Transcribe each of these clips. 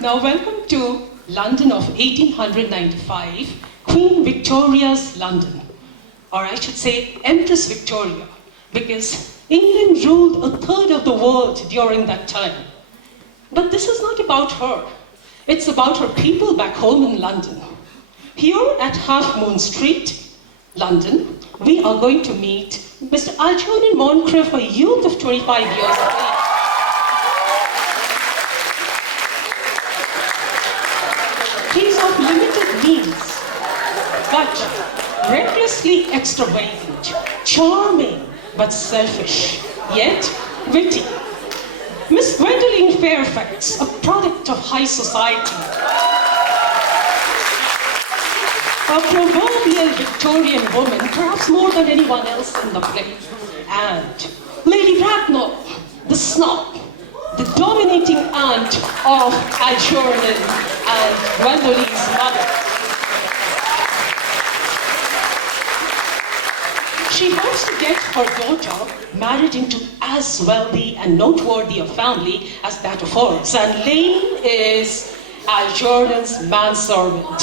Now welcome to London of 1895, Queen Victoria's London. Or I should say Empress Victoria, because England ruled a third of the world during that time. But this is not about her. It's about her people back home in London. Here at Half Moon Street, London, we are going to meet Mr. Algernon Moncrief, a youth of 25 years of age. He's of limited means, but recklessly extravagant, charming, but selfish, yet witty. Miss Gwendoline Fairfax, a product of high society. A proverbial Victorian woman, perhaps more than anyone else in the play. And Lady Bracknell, the snob, the dominating aunt of Algernon and Gwendoline's mother. She hopes to get her daughter married into as wealthy and noteworthy a family as that of hers. And Lane is Algernon's manservant.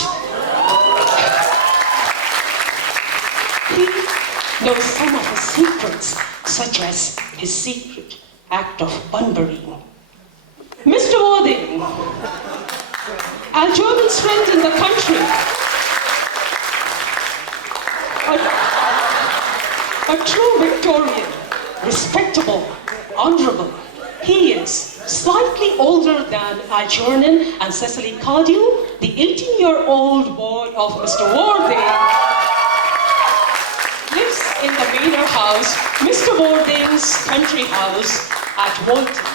He knows some of his secrets, such as his secret act of bunburying. Mr. Worthing, Algernon's friend in the country. A true Victorian, respectable, honorable. He is slightly older than Algernon and Cecily Cardew, the 18-year-old boy of Mr. Worthing. Lives in the manor house, Mr. Worthing's country house at Walton,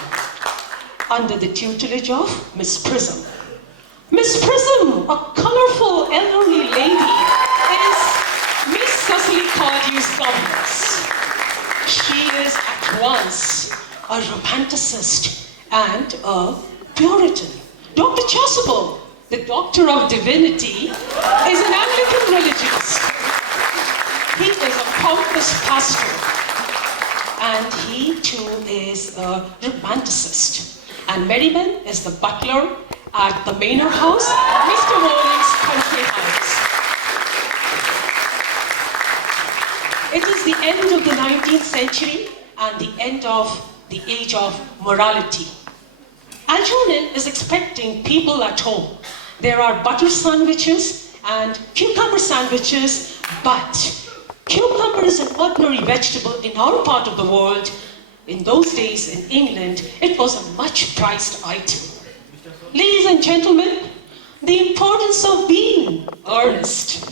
under the tutelage of Miss Prism. Miss Prism, a colorful elderly lady, is Miss Cecily Cardew's governess. She is at once a romanticist and a Puritan. Dr. Chasuble, the doctor of divinity, is an Anglican religious. He is a pompous pastor, and he too is a romanticist. And Merriman is the butler at the manor house, Mr. Worthing's country house. It is the end of the 19th century and the end of the age of morality. Algernon is expecting people at home. There are butter sandwiches and cucumber sandwiches, but cucumber is an ordinary vegetable in our part of the world. In those days in England, it was a much prized item. Ladies and gentlemen, the importance of being earnest.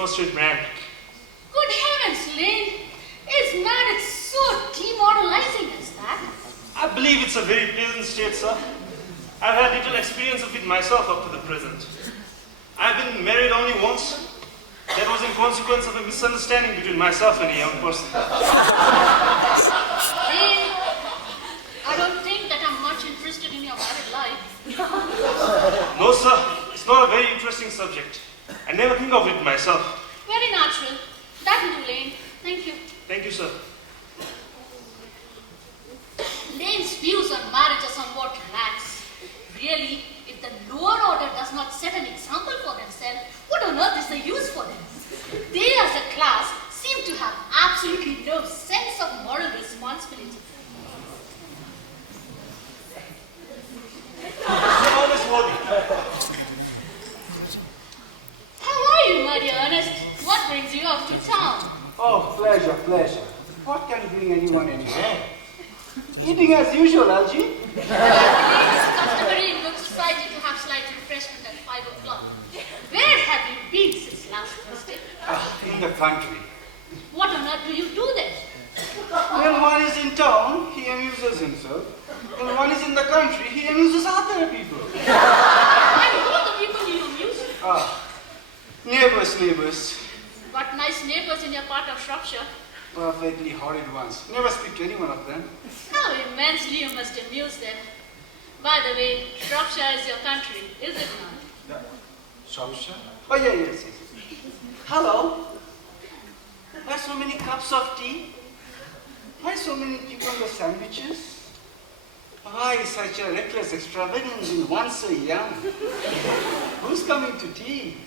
First-rate brand. Good heavens, Lane! Isn't that it's so demoralizing as that? I believe it's a very pleasant state, sir. I've had little experience of it myself up to the present. I've been married only once. That was in consequence of a misunderstanding between myself and a young person. Lane, I don't think that I'm much interested in your married life. No, sir. It's not a very interesting subject. I never think of it myself. Very natural. That will do, Lane. Thank you. Thank you, sir. Lane's views on marriage are somewhat lax. Really, if the lower order does not set an example for themselves, what on earth is the use for them? They as a class seem to have absolutely no sense of moral responsibility. How is Wally? How are you, my dear Earnest? What brings you up to town? Oh, pleasure, pleasure. What can bring anyone anywhere? Eating as usual, Algie. It is customary in good society to have slight refreshment at 5 o'clock. Where have you been since last Thursday? In the country. What on earth do you do there? When one is in town, he amuses himself. When one is in the country, he amuses other people. And who are the people you amuse? Neighbors. What nice neighbors in your part of Shropshire. Perfectly horrid ones. Never speak to any one of them. How immensely you must amuse them. By the way, Shropshire is your country, is it not? Shropshire? Oh, yes. Hello. Why so many cups of tea? Why so many cucumber sandwiches? Why such a reckless extravagance in one so young? Who's coming to tea?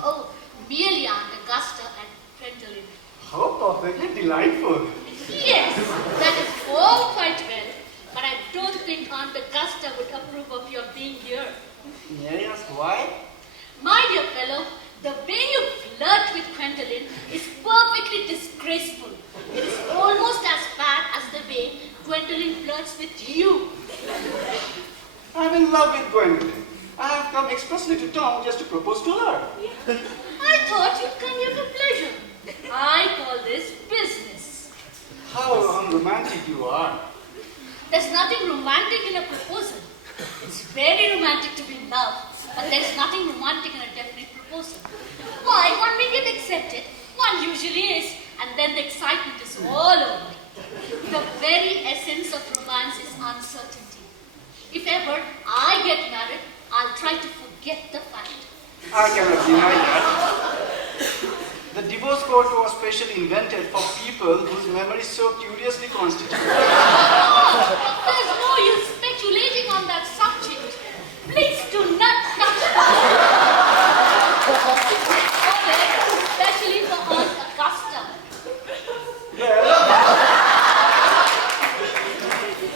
Oh, merely Aunt Augusta and Gwendolyn. How perfectly delightful. Yes, that is all quite well, but I don't think Aunt Augusta would approve of your being here. May I ask why? My dear fellow, the way you flirt with Gwendolyn is perfectly disgraceful. It is almost as bad as the way Gwendolyn flirts with you. I'm in love with Gwendolyn. I have come expressly to town just to propose to her. I thought you'd come here for pleasure. I call this business. How unromantic you are. There's nothing romantic in a proposal. It's very romantic to be in love, but there's nothing romantic in a definite proposal. Why, one may get accepted, one usually is, and then the excitement is all over. The very essence of romance is uncertainty. If ever I get married, I'll try to forget the fact. I cannot deny that. The divorce court was specially invented for people whose memory is so curiously constituted. There's no use speculating on that subject. Please do not touch that. Especially for Aunt Augusta.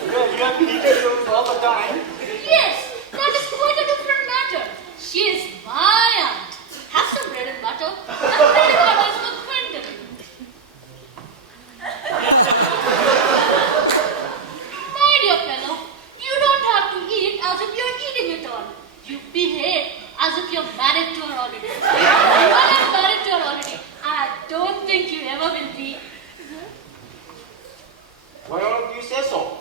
Well, you have been eating those all the time. Yes, that is quite a different matter. She is my aunt. Have some bread and butter. And bread and butter is for Gwendolyn. My dear fellow, you don't have to eat as if you're eating it all. You behave as if you're married to her already. You are not married to her already. I don't think you ever will be. Why don't you say so?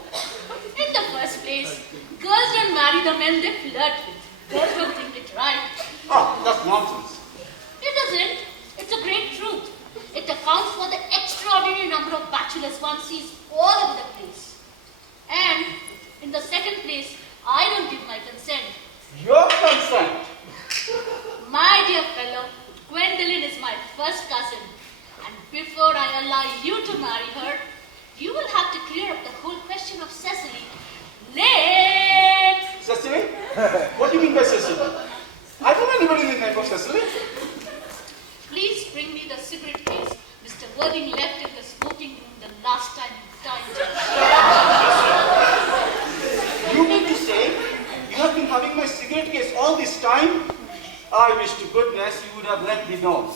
In the first place, girls don't marry the men they flirt with. Girls don't think it right. Oh, that's nonsense. It isn't. It's a great truth. It accounts for the extraordinary number of bachelors one sees all over the place. And, in the second place, I don't give my consent. Your consent. My dear fellow, Gwendolyn is my first cousin. And before I allow you to marry her, you will have to clear up the whole question of Cecily. Cecily? What do you mean by Cecily? I don't know anybody in the name of Cecily. Please bring me the cigarette case Mr. Worthing left in the smoking room the last time he dined. You mean to say you have been having my cigarette case all this time? I wish to goodness you would have let me know.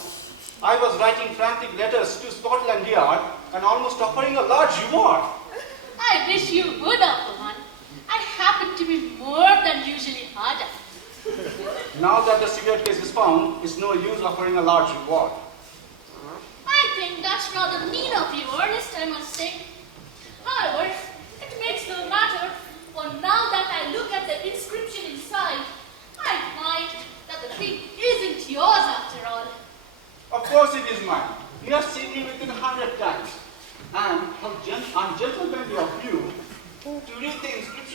I was writing frantic letters to Scotland Yard and almost offering a large reward. I wish you would offer one. I happen to be more than usually harder. Now that the cigarette case is found, it's no use offering a large reward. I think that's rather mean of you, Earnest, I must say. However, it makes no matter, for now that I look at the inscription inside, I find that the thing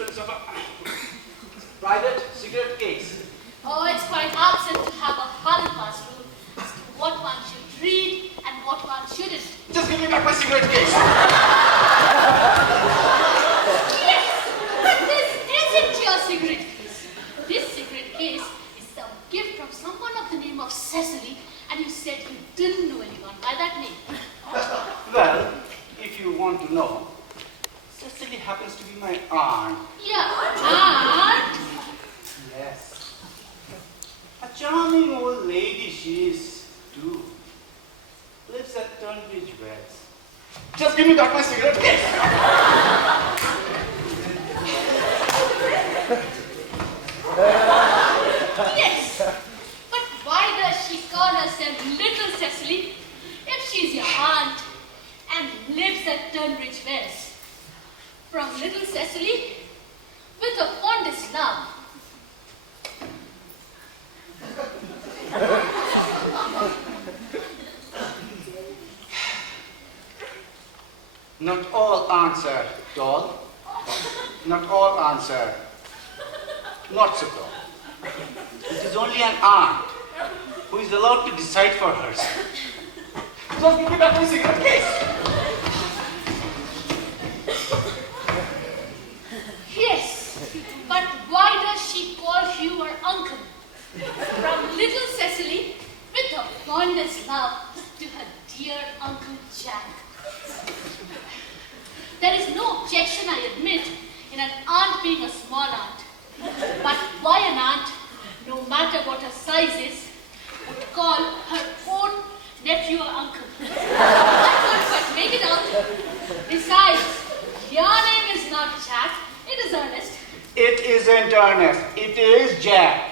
entrance of a private cigarette case. Oh, it's quite absurd to have a hard and fast rule as to what one should read and what one shouldn't. Just give me back my cigarette case. Yes, but this isn't your cigarette case. This cigarette case is a gift from someone of the name of Cecily, and you said you didn't know anyone by that name. Well, if you want to know, Cecily happens to be my aunt. Yeah, and Yes. A charming old lady she is, too. Lives at Tunbridge Wells. Just give me back my cigarette case. yes, but why does she call herself Little Cecily if she's your aunt and lives at Tunbridge Wells? From Little Cecily, with the fondest love. Not all aunts are tall. Not all aunts are not so tall. It is only an aunt who is allowed to decide for herself. Just give me back my cigarette case. Yes, but why does she call you her uncle? From Little Cecily, with her fondest love to her dear Uncle Jack. There is no objection, I admit, in an aunt being a small aunt. But why an aunt, no matter what her size is, would call her own nephew or uncle? I can't quite make it out. Besides, your name is not Jack, it is Ernest. It isn't Ernest. It is Jack.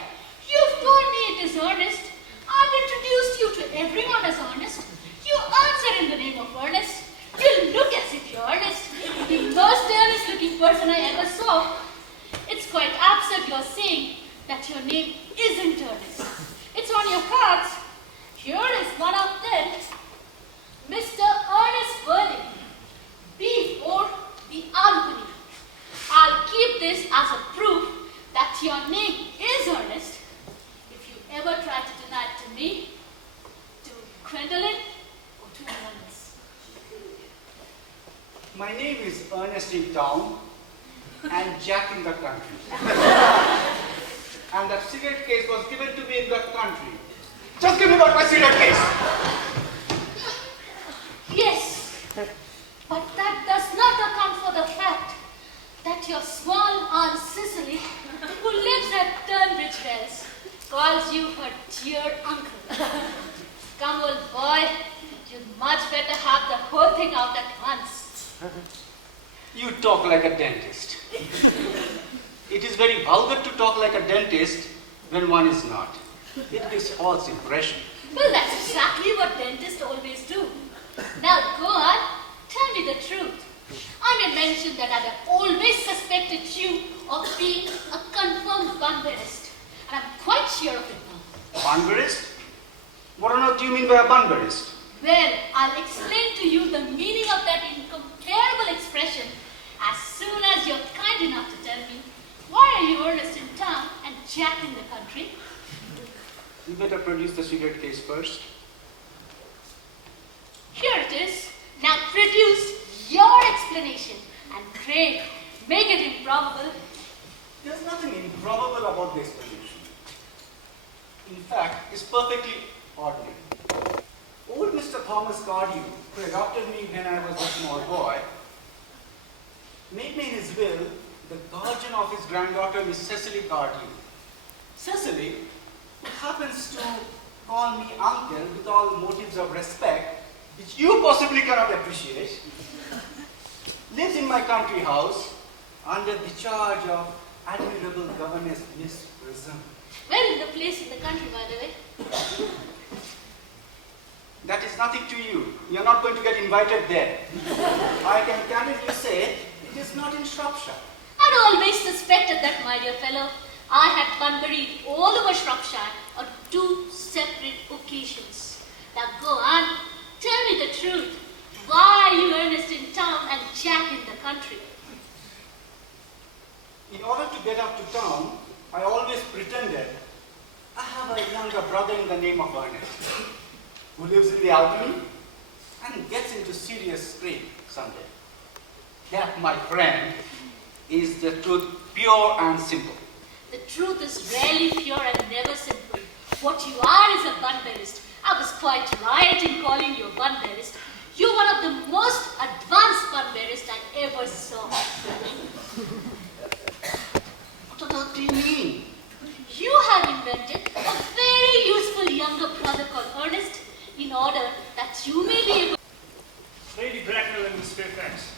You've told me it is Earnest. I've introduced you to everyone as Earnest. You answer in the name of Earnest. You look as if you're Earnest. The most earnest-looking person I ever saw. It's quite absurd you're saying that your name isn't Earnest. It's on your cards. Here is one of them. Mr. Ernest Burling, B4, the Albany. I'll keep this as a proof that your name is Ernest. If you ever try to deny it to me, to Gwendolyn, or to anyone else. My name is Ernest in town and Jack in the country. And that cigarette case was given to me in the country. Just give me back my cigarette case. Yes, but that does not account for the fact that your small Aunt Cecily, who lives at Tunbridge Wells, calls you her dear uncle. Come, old boy, you'd much better have the whole thing out at once. You talk like a dentist. It is very vulgar to talk like a dentist when one is not. It gives false impression. Well, that's exactly what dentists always do. Now go on, tell me the truth. I may mention that I have always suspected you of being a confirmed bunburyist, and I'm quite sure of it now. Bunburyist? What on earth do you mean by a bunburyist? Well, I'll explain to you the meaning of that incomparable expression as soon as you're kind enough to tell me why are you Ernest in town and Jack in the country? You better produce the cigarette case first. Here it is. Now produce your explanation and Craig, make it improbable. There's nothing improbable about the explanation. In fact, it's perfectly ordinary. Old Mr. Thomas Cardew, who adopted me when I was a small boy, made me in his will the guardian of his granddaughter, Miss Cecily Cardew. Cecily, who happens to call me uncle with all motives of respect, which you possibly cannot appreciate, lives in my country house under the charge of admirable governess Miss Prism. Where is the place in the country, by the way? That is nothing to you. You're not going to get invited there. I can candidly say it is not in Shropshire. I'd always suspected that, my dear fellow. I had bunburied all over Shropshire on 2 separate occasions. Now go on, tell me the truth. Why are you Ernest in town and Jack in the country? In order to get up to town, I always pretended I have a younger brother in the name of Earnest, who lives in the Albany and gets into serious scrape someday. That, my friend, is the truth, pure and simple. The truth is rarely pure and never simple. What you are is a bunberist. I was quite right in calling you a bunberist. You're one of the most advanced bunberists I ever saw. What on earth do you mean? You have invented a very useful younger brother called Earnest in order that you may be able. Lady Bracknell and Miss Fairfax.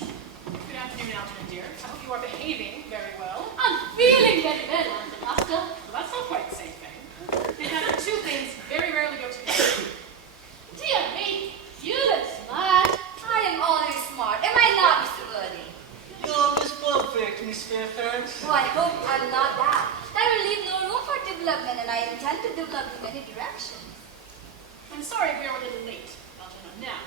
Good afternoon, Algernon dear. I hope you are behaving very well. I'm feeling very well, Aunt Augusta. Well, that's not quite the same thing. And now, two things very rarely go together. Dear me, you look smart. I am always smart. Am I not, Mr. Worthy? You're always perfect, Miss Fairfax. Oh, I hope I'm not that. That will leave no room for development, and I intend to develop in many directions. I'm sorry we are a little late, Algernon. Now,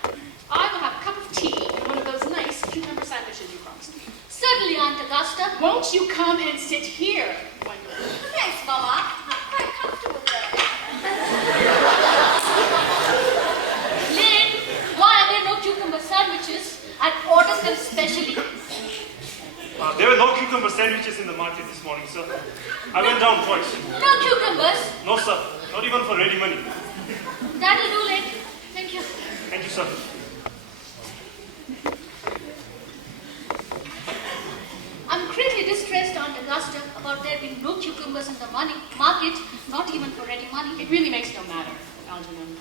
I will have a cup of tea and one of those nice cucumber sandwiches you promised me. Certainly, Aunt Augusta. Won't you come and sit here, Gwendolyn? Thanks, Mama. I'm quite comfortable there. Lynn, why are there no cucumber sandwiches? I've ordered them specially. There were no cucumber sandwiches in the market this morning, sir. I went down twice. No cucumbers. No, sir. Not even for ready money. That'll do, Lynn. Thank you. Thank you, sir. I'm greatly distressed, Aunt Augusta, about there being no cucumbers in the market, not even for ready money. It really makes no matter, Algernon.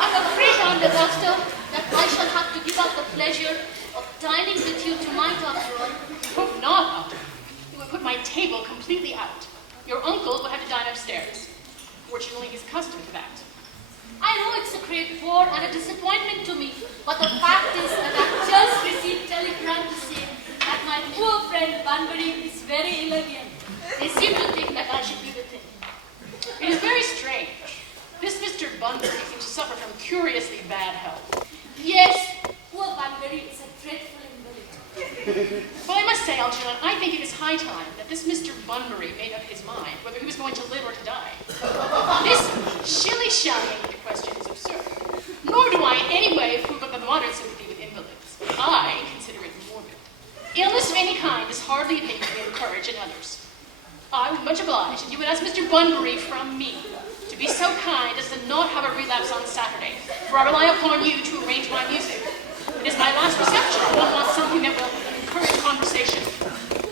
I'm afraid, Aunt Augusta, that I shall have to give up the pleasure of dining with you tonight after all. Hope not, Algernon. It would put my table completely out. Your uncle would have to dine upstairs. Fortunately, he's accustomed to that. I know it's a great bore and a disappointment to me, but the fact is that I've just received telegram to say that my poor friend Bunbury is very ill again. They seem to think that I should be with him. It is very strange. This Mr. Bunbury seems to suffer from curiously bad health. Yes, poor Bunbury is a dreadful invalid. Well, I must say, Algernon, I think it is high time that this Mr. Bunbury made up his mind whether he was going to live or to die. This shilly-shallying question is absurd. Nor do I in any way approve of the modern sympathy with invalids. I consider it morbid. Illness of any kind is hardly a thing to encourage in others. I would much oblige if you would ask Mr. Bunbury from me to be so kind as to not have a relapse on Saturday, for I rely upon you to arrange my music. It is my last reception. One wants something that will encourage conversation.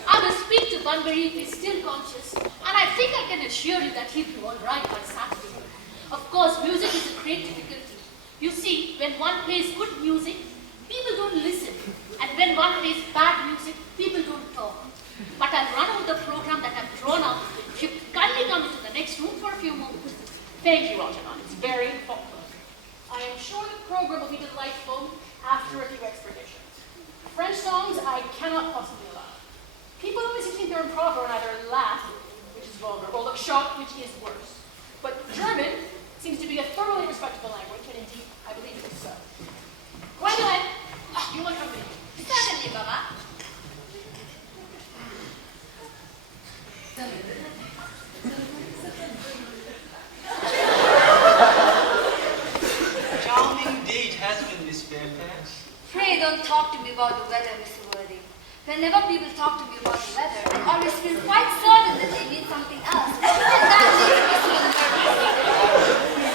I will speak to Bunbury if he's still conscious, and I think I can assure you that he'll be all right by Saturday. Of course, music is a great difficulty. You see, when one plays good music, people don't listen, and when one plays bad music, people don't talk. But I'll run out the program that I've drawn up if you kindly come into the next room for a few moments. Thank you, Algernon. It's very thoughtful. I am sure the program will be delightful after a few explanations. French songs I cannot possibly allow. People always think they're improper and either laugh, which is vulgar, or look shocked, which is worse. But German seems to be a thoroughly respectable language, and indeed, I believe it is so. Gwendolyn, you want company? Certainly, Mama. Charming day it has been, Miss Fairfax. Pray don't talk to me about the weather, Mr. Worthy. Whenever people talk to me about the weather, I always feel quite certain that they mean something else. And that makes me so nervous.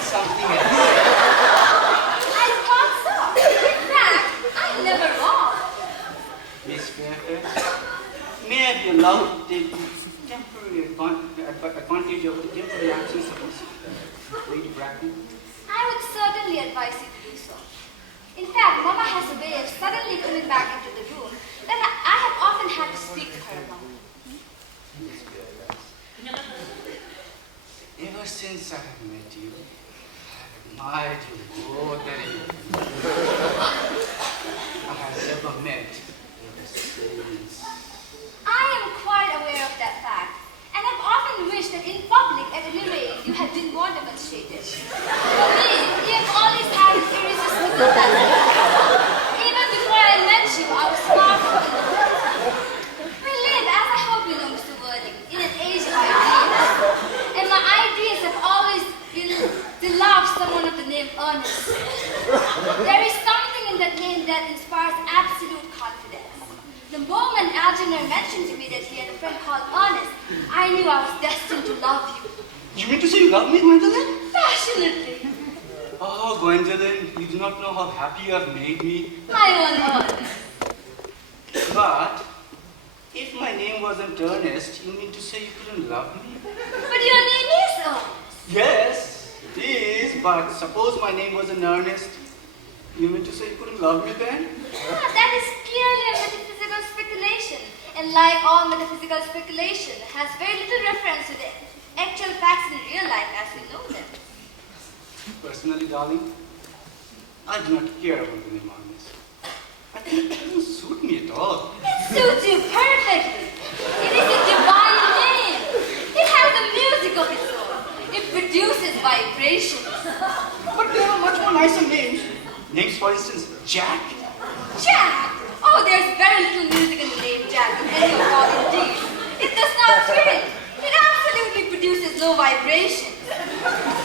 Something else. I thought so. In fact, I'm never wrong. Miss Fairfax, may I be allowed to take temporary advantage of the temporary absence of Miss Lady Bracknell? I would certainly advise you to do so. In fact, Mama has a way of suddenly coming back into the room that I have often had to speak to her about. Miss Fairfax, ever since I have met you, I have admired you more than I have ever met ever since. I am quite aware of that fact, and I've often wished that in public, at any rate, you had been more demonstrated. For me, you have always had an irresistible fascination. Even before I met I knew I was destined to love you. You mean to say you love me, Gwendolyn? Passionately. Oh, Gwendolyn, you do not know how happy you have made me. My own Ernest. But if my name wasn't Earnest, you mean to say you couldn't love me? But your name is Ernest. Yes, it is, but suppose my name wasn't Earnest, you mean to say you couldn't love me then? That is purely a metaphysical speculation. And like all metaphysical speculation, it has very little reference to the actual facts in real life as we know them. Personally, darling, I do not care about the name Earnest. I think it doesn't suit me at all. It suits you perfectly. It is a divine name. It has a music of its own. It produces vibrations. But there are much more nicer names. Names, for instance, Jack. Jack! Oh, there's very little music in the name Jack, if any of all indeed. It does not thrill. It absolutely produces low vibrations.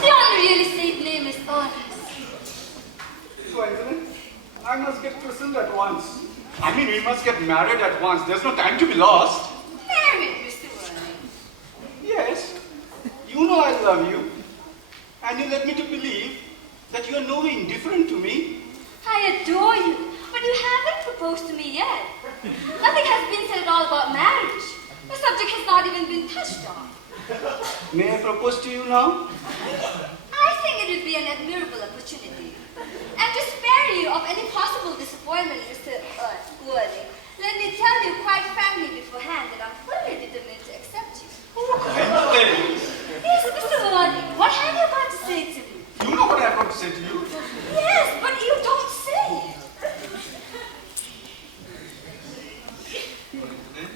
The only really safe name is Earnest. Gwendolyn, I must get christened at once. I mean, we must get married at once. There's no time to be lost. Married, Mr. Worthing. Yes, you know I love you. And you led me to believe that you are no way indifferent to me. I adore you, but you haven't proposed to me yet. Nothing has been said at all about marriage. The subject has not even been touched on. May I propose to you now? I think it would be an admirable opportunity. And to spare you of any possible disappointment, Mr. Worthing, let me tell you quite frankly beforehand that I'm fully determined to accept you. Gwendolyn, Yes, Mr. Worthing, what have you got to say to me? you know what I've got to say to you. Yes, but you don't say it. Gwendolyn,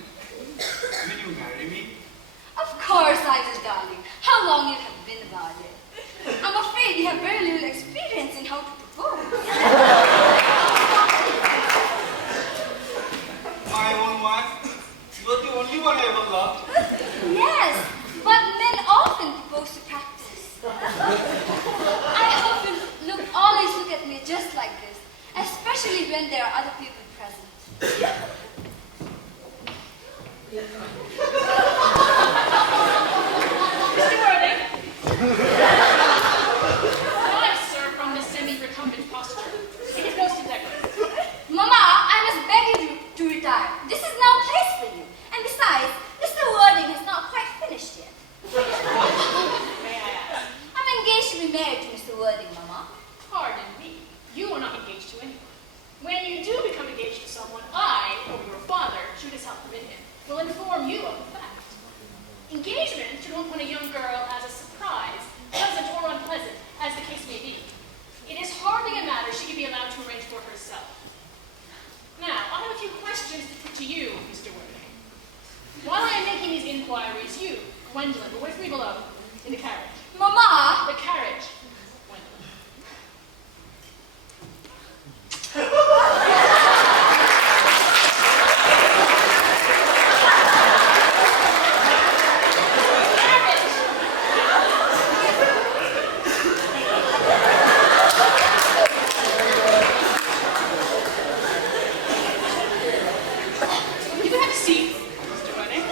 will you marry me? Of course I will, darling. How long you have been about it? I'm afraid you have very little experience in how to propose. My own wife, you are the only one I ever loved. Yes, but men often propose to practice. I hope you always look at me just like this, especially when there are other people present. Mr. Worthing? Rise, sir, from this semi-recumbent posture. It is most indecorous. Mama, I must beg you to retire. This is no place for you. And besides, Mr. Worthing has not quite finished yet. May I ask? I'm engaged to be married to Mr. Worthing, Mama. Pardon me. You are not engaged to anyone. When you do become engaged to someone, I, or your father, should as help permit him, will inform you of the fact. Engagement should open a young girl as a surprise, pleasant or unpleasant, as the case may be. It is hardly a matter she can be allowed to arrange for herself. Now, I have a few questions to put to you, Mr. Worthing. While I am making these inquiries, you, Gwendolyn, will wait for me below, in the carriage. Mama! The carriage, Gwendolyn. You can have a seat, Mr. Worthing.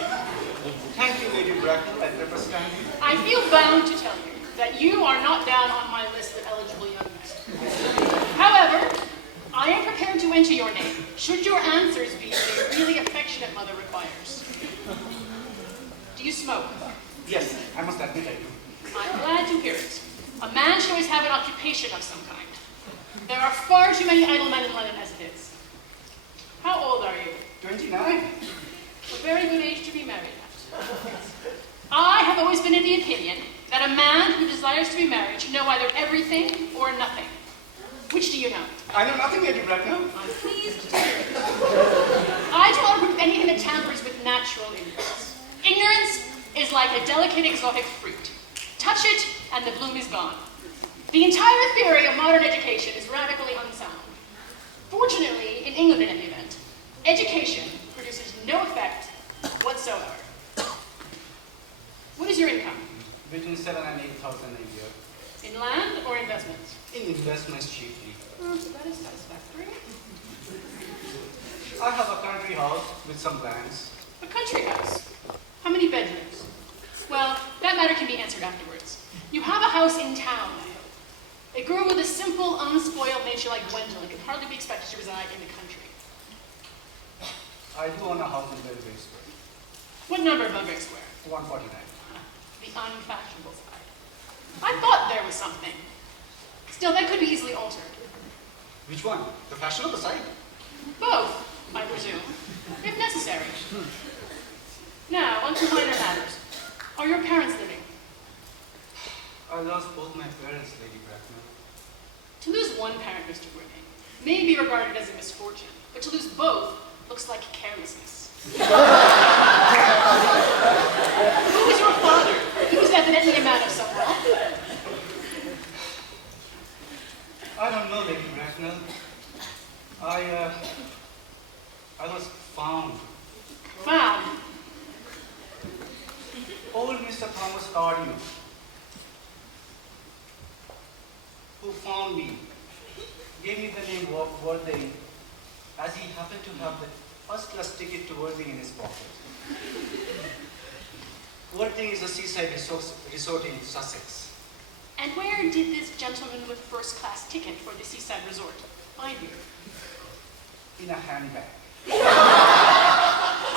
Thank you, Lady Bracknell. I prefer standing. I feel bound to tell you that you are not down on my list of eligible young men. However, I am prepared to enter your name, should your answers be what a really affectionate mother requires. Do you smoke? Yes, I must admit I do. I'm glad to hear it. A man should always have an occupation of some kind. There are far too many idle men in London as it is. How old are you? 29. A very good age to be married at. I have always been of the opinion that a man who desires to be married should know either everything or nothing. Which do you know? I know nothing, Lady Bracknell. I'm pleased to hear it. I do not agree with anything that tampers with natural ignorance. Ignorance is like a delicate exotic fruit. Touch it, and the bloom is gone. The entire theory of modern education is radically unsound. Fortunately, in England in any event, education produces no effect whatsoever. What is your income? Between 7,000 and 8,000 a year. In land or investments? In investments chiefly. That is satisfactory. I have a country house with some lands. A country house. How many bedrooms? that matter can be answered afterwards. You have a house in town, I hope. A girl with a simple, unspoiled nature like Gwendolyn can hardly be expected to reside in the country. I do own a house in Belgrade Square. What number of Belgrade Square? 149. The unfashionable side. I thought there was something. Still, that could be easily altered. Which one? The fashionable side? Both, I presume, if necessary. Now, on to minor matters. Are your parents living? I lost both my parents, Lady Bracknell. To lose one parent, Mr. Grimning, may be regarded as a misfortune, but to lose both looks like carelessness. Who was your father? He was evidently a man of some wealth. I don't know, Lady Bracknell. I was found. Found. Old Mr. Thomas Cardew, who found me, gave me the name Worthing, as he happened to have the first-class ticket to Worthing in his pocket. Worthing is a seaside resort in Sussex. And where did this gentleman with first-class ticket for the seaside resort find you? In a handbag. A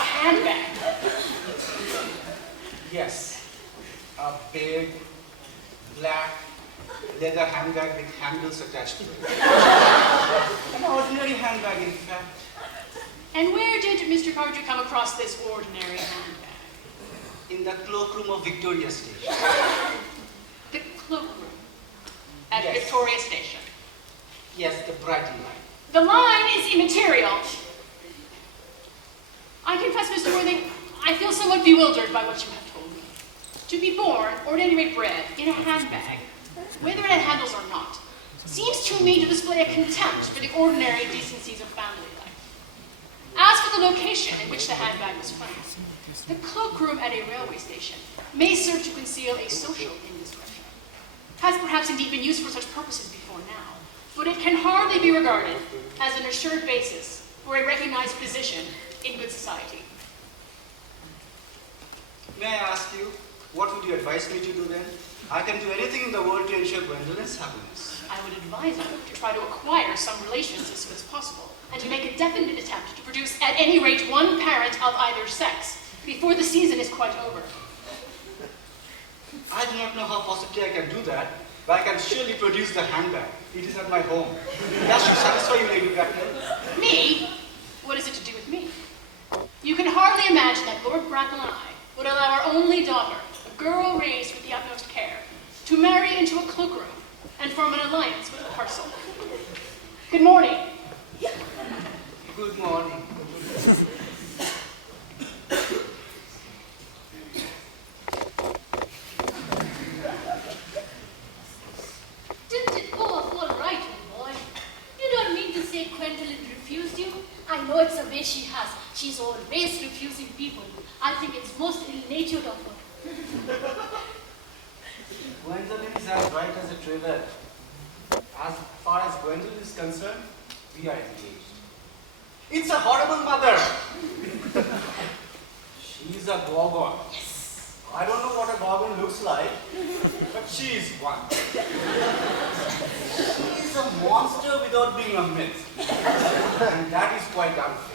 handbag. Yes, a big, black, leather handbag with handles attached to it. An ordinary handbag, in fact. And where did Mr. Cardew come across this ordinary handbag? In the cloakroom of Victoria Station. The cloakroom at Yes. Victoria Station. Yes, the Brighton line. The line is immaterial. I confess, Mr. Worthing, I feel somewhat bewildered by what you have told me. To be born, or at any rate bred, in a handbag, whether it had handles or not, seems to me to display a contempt for the ordinary decencies of family life. As for the location in which the handbag was found, the cloakroom at a railway station may serve to conceal a social indiscretion. Has perhaps indeed been used for such purposes before now, but it can hardly be regarded as an assured basis for a recognized position in good society. May I ask you, what would you advise me to do then? I can do anything in the world to ensure Gwendolyn's happiness. I would advise you to try to acquire some relations as soon as possible, and to make a definite attempt to produce at any rate one parent of either sex before the season is quite over. I do not know how possibly I can do that, but I can surely produce the handbag. It is at my home. That should satisfy you, Lady Bracknell. Me? What is it to do with me? You can hardly imagine that Lord Bracknell and I would allow our only daughter, a girl raised with the utmost care, to marry into a cloakroom and form an alliance with a parcel. Good morning. Good morning. Didn't it go off all right, old boy? You don't mean to say Gwendolyn refused you? I know it's a way she has. She's always refusing people. I think it's most ill-natured of her. Gwendolyn is as right as a trivet. As far as Gwendolyn is concerned, we are engaged. It's a horrible mother. She's a gorgon. Yes. I don't know what a gorgon looks like, but she is one. She is a monster without being a myth. And that is quite unfair.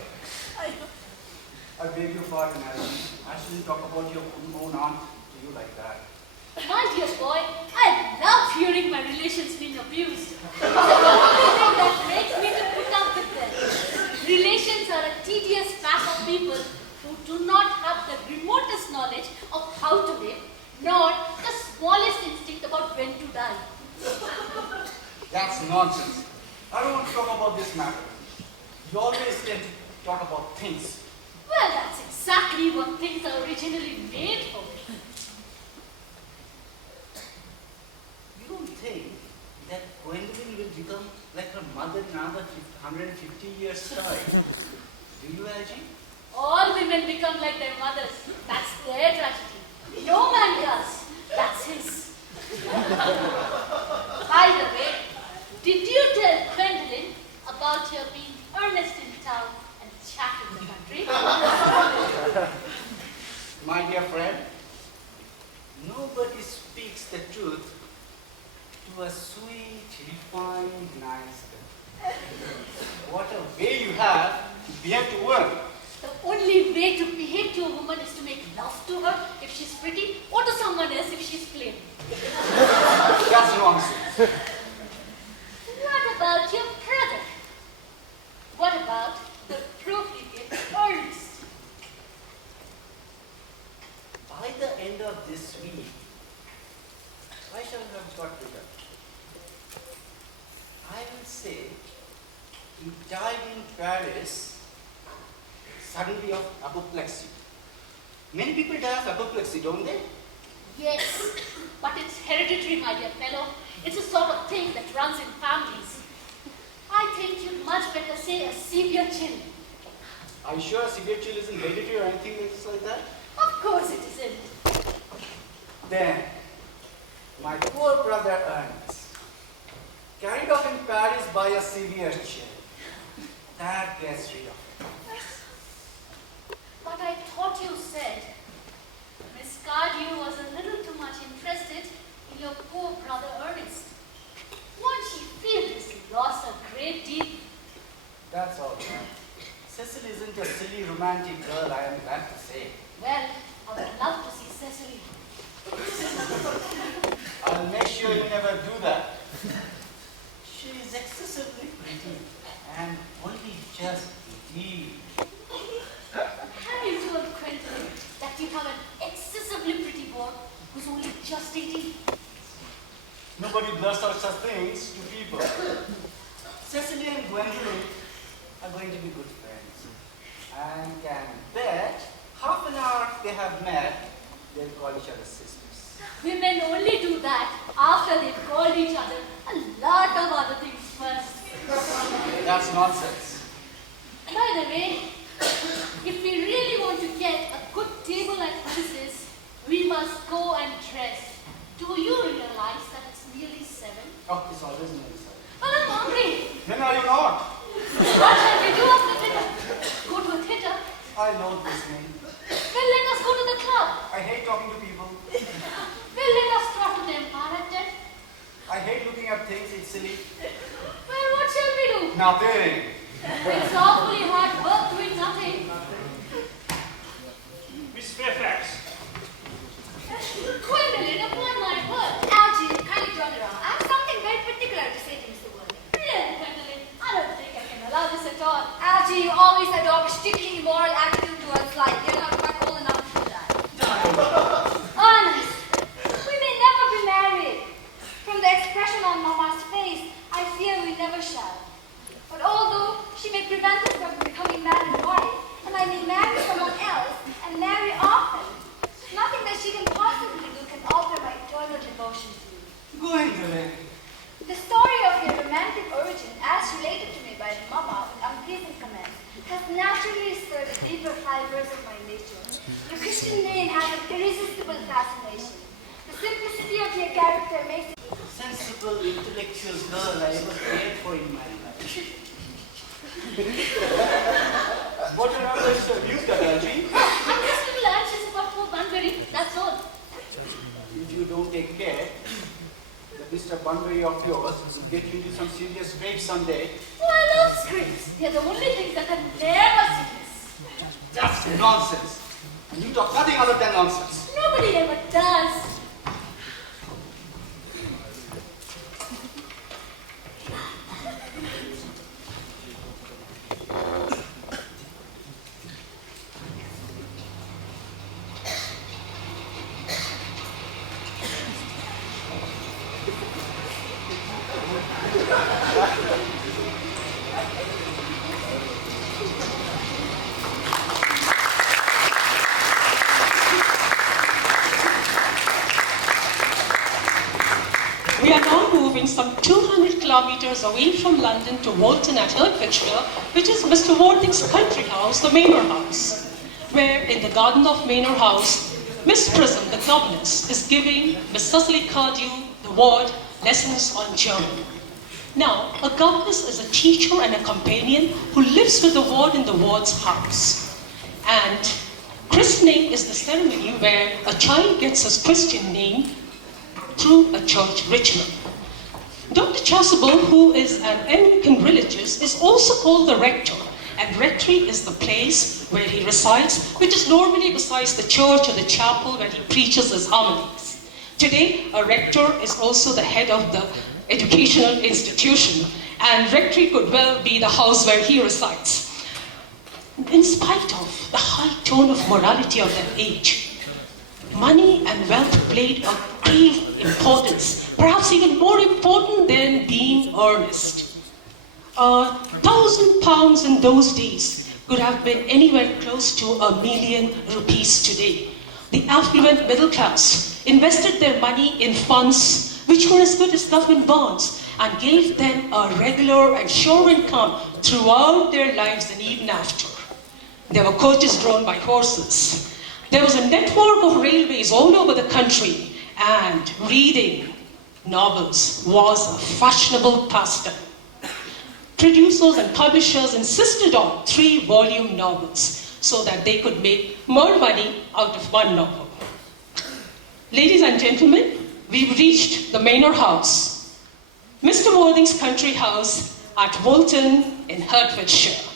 I beg your pardon, Adam. I shouldn't talk about your own aunt to you like that. My dear boy, I love hearing my relations being abused. It's the only thing that makes me to put up with them. Relations are a tedious pack of people who do not have the remotest knowledge of how to live, nor the smallest instinct about when to die. That's nonsense. I don't want to talk about this matter. You always tend to talk about things. Well, that's exactly what things are originally made for. You don't think that Gwendolyn will become like her mother in another 150 years' time? Do you, Algie? All women become like their mothers. That's their tragedy. No man does. That's his. By the way, did you tell Gwendolyn about your being Earnest in town and Jack in the country? My dear friend, nobody way you have to behave to women. The only way to behave to a woman is to make love to her if she's pretty, or to someone else if she's plain. That's nonsense. What about your brother? What about the profligate Earnest? By the end of this week, I shall have got rid of it. I will say he died in Paris suddenly of apoplexy. Many people die of apoplexy, don't they? Yes, but it's hereditary, my dear fellow. It's a sort of thing that runs in families. I think you'd much better say a severe chill. Are you sure severe chill isn't hereditary or anything else like that? Of course it isn't. Then, my poor brother Earnest, carried off in Paris by a severe chill. That gets rid of him. But I thought you said Miss Cardew was a little too much interested in your poor brother Earnest. Won't she feel this loss a great deal? That's all right. Cecil isn't a silly romantic girl, I am glad to say. Well, I would love to see Cecily. I'll make sure you never do that. She is excessively pretty and only just pretty. Have you told Quentin that you have an excessively pretty boy who's only just 18? Nobody blurts out such things to people. Cecily and Gwendolyn are going to be good friends. And can bet half an hour after they have met, they'll call each other sisters. Women only do that after they've called each other a lot of other things first. That's nonsense. By the way, if we really want to get a good table like this is, we must go and dress. Do you realize that it's nearly 7? Oh, it's always nearly 7. Well, I'm hungry. Then are you not? What shall we do after dinner? Go to a theatre? I know this name. Well, let us go to the club. I hate talking to people. Well, let us trot to the Empire at 10. I hate looking at things, it's silly. Well, what shall we do? Nothing. It's awfully hard work doing nothing. Miss Fairfax, Gwendolyn, upon my word. Algie, kindly turn around. I have something very particular to say to Mr. Wilde. Really, Gwendolyn, I don't think I can allow this at all. Algie, you always adopt a strictly immoral attitude towards life. You're not quite old enough to do that. Honest, we may never be married. From the expression on Mama's face, I fear we never shall. But although she may prevent us from becoming man and wife, and I may marry someone else and marry often, nothing that she can possibly do can alter my eternal devotion to you. Gwendolyn. The story of your romantic origin, as related to me by Mama with unpleasant comments, has naturally stirred the deeper fibers of my nature. Your Christian name has an irresistible fascination. The simplicity of your character makes it Sensible, intellectual girl I ever cared for in my life. What an unnecessary news that, Algie. I'm just a little anxious about poor Bunbury, that's all. If you don't take care, the Mr. Bunbury of yours will get you into some serious scrape someday. Oh, I love scrapes. They're the only things that can never see this. That's nonsense. And you talk nothing other than nonsense. Nobody ever does. We are now moving some 200 kilometers away from London to Walton at Hertfordshire, which is Mr. Worthing's country house, the Manor House, where in the garden of Manor House, Miss Prism, the governess, is giving Miss Cecily Cardew, the ward, lessons on German. Now, a governess is a teacher and a companion who lives with the ward in the ward's house. And christening is the ceremony where a child gets his Christian name through a church ritual. Dr. Chasuble, who is an Anglican religious, is also called the rector, and rectory is the place where he resides, which is normally besides the church or the chapel where he preaches his homilies. Today, a rector is also the head of the educational institution, and rectory could well be the house where he resides. In spite of the high tone of morality of that age, money and wealth played a great importance, perhaps even more important than being earnest. £1,000 in those days could have been anywhere close to ₹1,000,000 today. The affluent middle class invested their money in funds which were as good as government bonds and gave them a regular and sure income throughout their lives and even after. There were coaches drawn by horses. There was a network of railways all over the country, and reading novels was a fashionable pastime. Producers and publishers insisted on 3-volume novels so that they could make more money out of one novel. Ladies and gentlemen, we've reached the manor house, Mr. Worthing's country house at Woolton in Hertfordshire.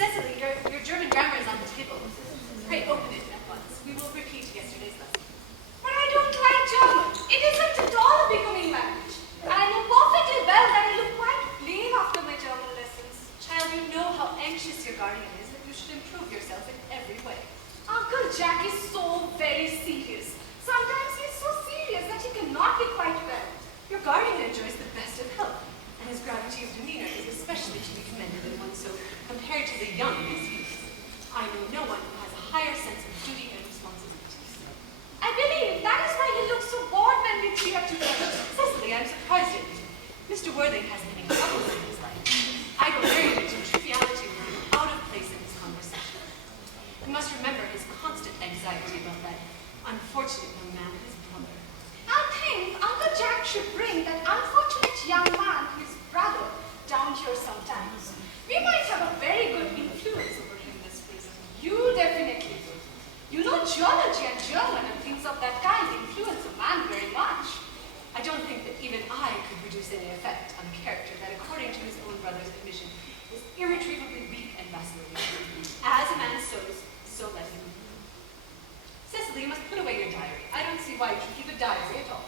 Cecily, your German grammar is on the table. Pray open it at once. We will repeat yesterday's lesson. But I don't like German. It isn't at all a becoming language. And I know perfectly well that I look quite plain after my German lessons. Child, you know how anxious your guardian is that you should improve yourself in every way. Uncle Jack is so very serious. Sometimes he is so serious that he cannot be quite well. Your guardian enjoys the best of health, and his gravity of demeanor is especially to be commended in one so compared to the young as youth. I know no one who has a higher sense of duty and responsibilities. I believe that is why he looks so bored when we three are together. Cecily, I'm surprised at you. Mr. Worthing has many troubles in his life. I go very much in triviality would be out of place in this conversation. You must remember his constant anxiety about that unfortunate young man, his brother. I think Uncle Jack should bring that unfortunate young man, his brother, down here sometimes. We might have a very good influence over him, Miss Prism. You definitely would. You know, geology and German and things of that kind influence a man very much. I don't think that even I could produce any effect on a character that, according to his own brother's admission, is irretrievably weak and vacillating. As a man sows, so let him. Cecily, you must put away your diary. I don't see why you should keep a diary at all.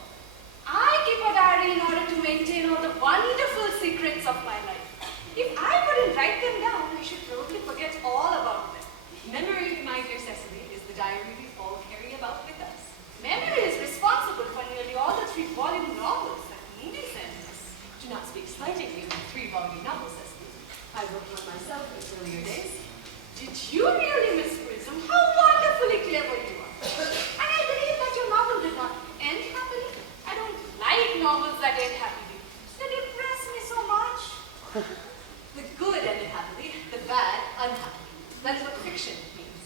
I keep a diary in order to maintain all the wonderful secrets of my life. If I couldn't write them down, I should probably forget all about them. Memory, my dear Cecily, is the diary we all carry about with us. Memory is responsible for nearly all the 3-volume novels that Indy sends us. Do not speak slightingly of 3-volume novels, Cecily. I wrote one myself in earlier days. Did you really, Miss Prism? How wonderfully clever you are. And I believe that your novel did not end happily. I don't like novels that end happily. They depress me so much. The good ended happily, the bad unhappily. That is what fiction means.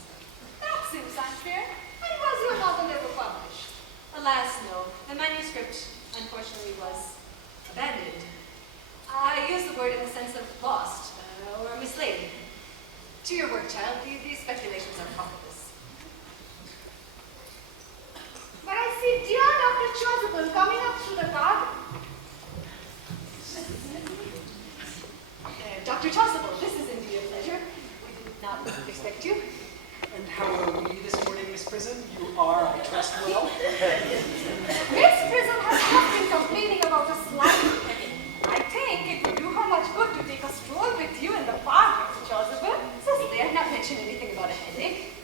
That seems unfair. And was your novel ever published? Alas, no. The manuscript, unfortunately, was abandoned. I use the word in the sense of lost or mislaid. To your work, child. These speculations are profitless. But I see dear Dr. Chasuble coming up through the garden. Dr. Chasuble, this is indeed a pleasure. We did not expect you. And how are we this morning, Miss Prism? You are, I trust, well? Miss Prism has just been complaining about a slight headache. I think it would do her much good to take a stroll with you in the park, Mr. Chasuble. Cecily, I have not mentioned anything about a headache.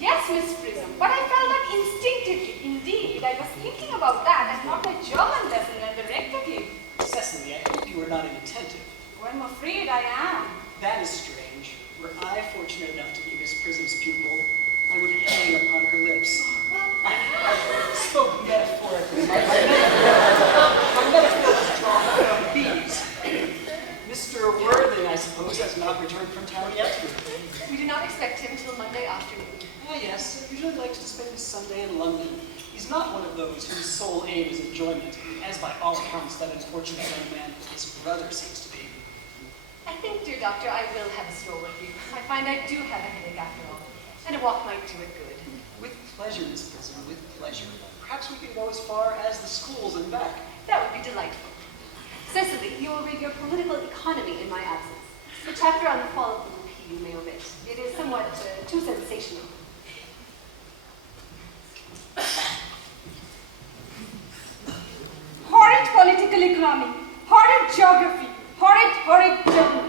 Yes, Miss Prism, but I felt that instinctively. Indeed, I was thinking about that and not my German lesson at the rector gave. Cecily, I hope you are not inattentive. Oh, I'm afraid I am. That is strange. Were I fortunate enough to be Miss Prism's pupil, I would hang upon her lips. I spoke metaphorically. My metaphor was drawn from bees. him till Monday afternoon. Ah, yes, he usually likes to spend his Sunday in London. He's not one of those whose sole aim is enjoyment, as by all accounts that unfortunate young man, his brother, seems to be. I think, dear doctor, I will have a stroll with you. I find I do have a headache after all, and a walk might do it good. With pleasure, Miss Prism, with pleasure. Perhaps we can go as far as the schools and back. That would be delightful. Cecily, you will read your political economy in my absence. The chapter on the fall of the rupee you may omit. It is somewhat too sensational. Horrid political economy, horrid geography, horrid journal.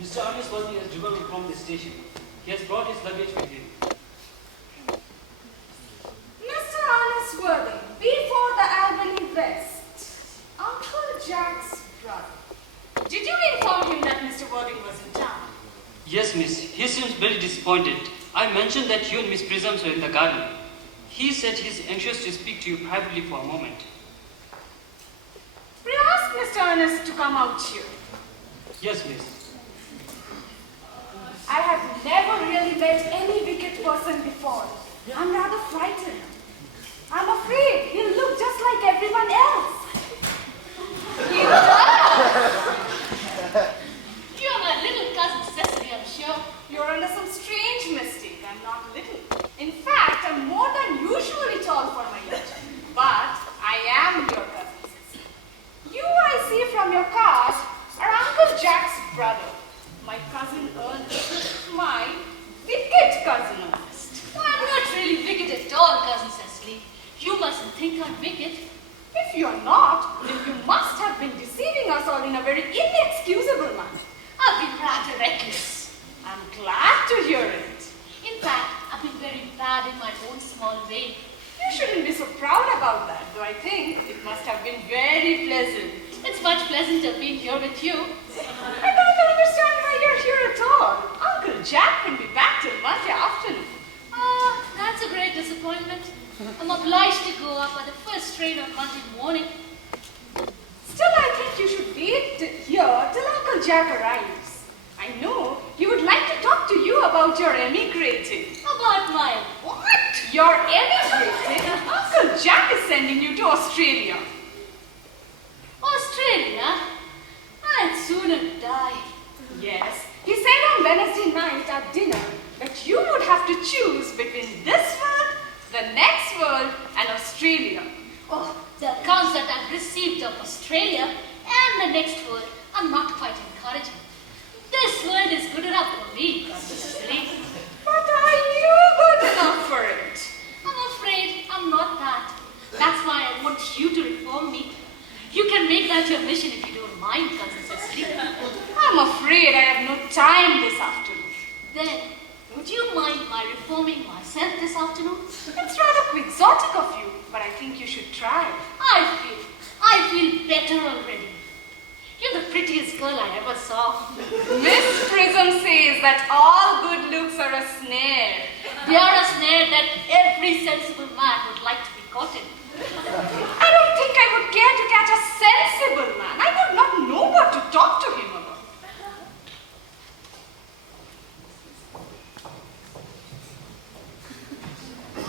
Mr. Earnest has driven from the station. He has brought his luggage with him. Mr. Earnest Worthing, before the Albany West, Uncle Jack's brother. Did you inform him that Mr. Worthing was in town? Yes, miss. He seems very disappointed. I mentioned that you and Miss Prism were in the garden. He said he is anxious to speak to you privately for a moment. We asked Mr. Earnest to come out here. Yes, miss. I have never really met any wicked person before. I'm rather frightened. I'm afraid he'll look just like everyone else. He does! You're my little cousin Cecily, I'm sure. You're under some strange mistake. I'm not little. In fact, I'm more than usually tall for my age. But I am your cousin Cecily. You, I see from your card, are Uncle Jack's brother. My cousin Earnest. My wicked cousin Earnest. I'm not really wicked at all, cousin Cecily. You mustn't think I'm wicked. If you're not, then you must have been deceiving us all in a very inexcusable manner. I've been rather reckless. I'm glad to hear it. In fact, I've been very bad in my own small way. You shouldn't be so proud about that, though I think it must have been very pleasant. It's much pleasanter being here with you. I don't understand why you're here at all. Uncle Jack will be back till Monday afternoon. Ah, that's a great disappointment. I'm obliged to go up by the first train on Monday morning. Still, I think you should wait here till Uncle Jack arrives. I know he would like to talk to you about your emigrating. About my what? Your emigrating? Uncle Jack is sending you to Australia. Australia? I'd sooner die. Yes, he said on Wednesday night at dinner that you would have to choose between this world, the next world, and Australia. Oh, the accounts that I've received of Australia and the next world are not quite encouraging. This world is good enough for me, Cousin Cecily. But are you good enough for it? I'm afraid I'm not that. That's why I want you to reform me. You can make that your mission if you don't mind, Cousin Cecily. I'm afraid I have no time this afternoon. Then, would you mind my reforming myself this afternoon? It's rather quixotic of you, but I think you should try. I feel better already. You're the prettiest girl I ever saw. Miss Prism says that all good looks are a snare. They are a snare that every sensible man would like to be caught in. I don't think I would care to catch a sensible man. I would not know what to talk to him about.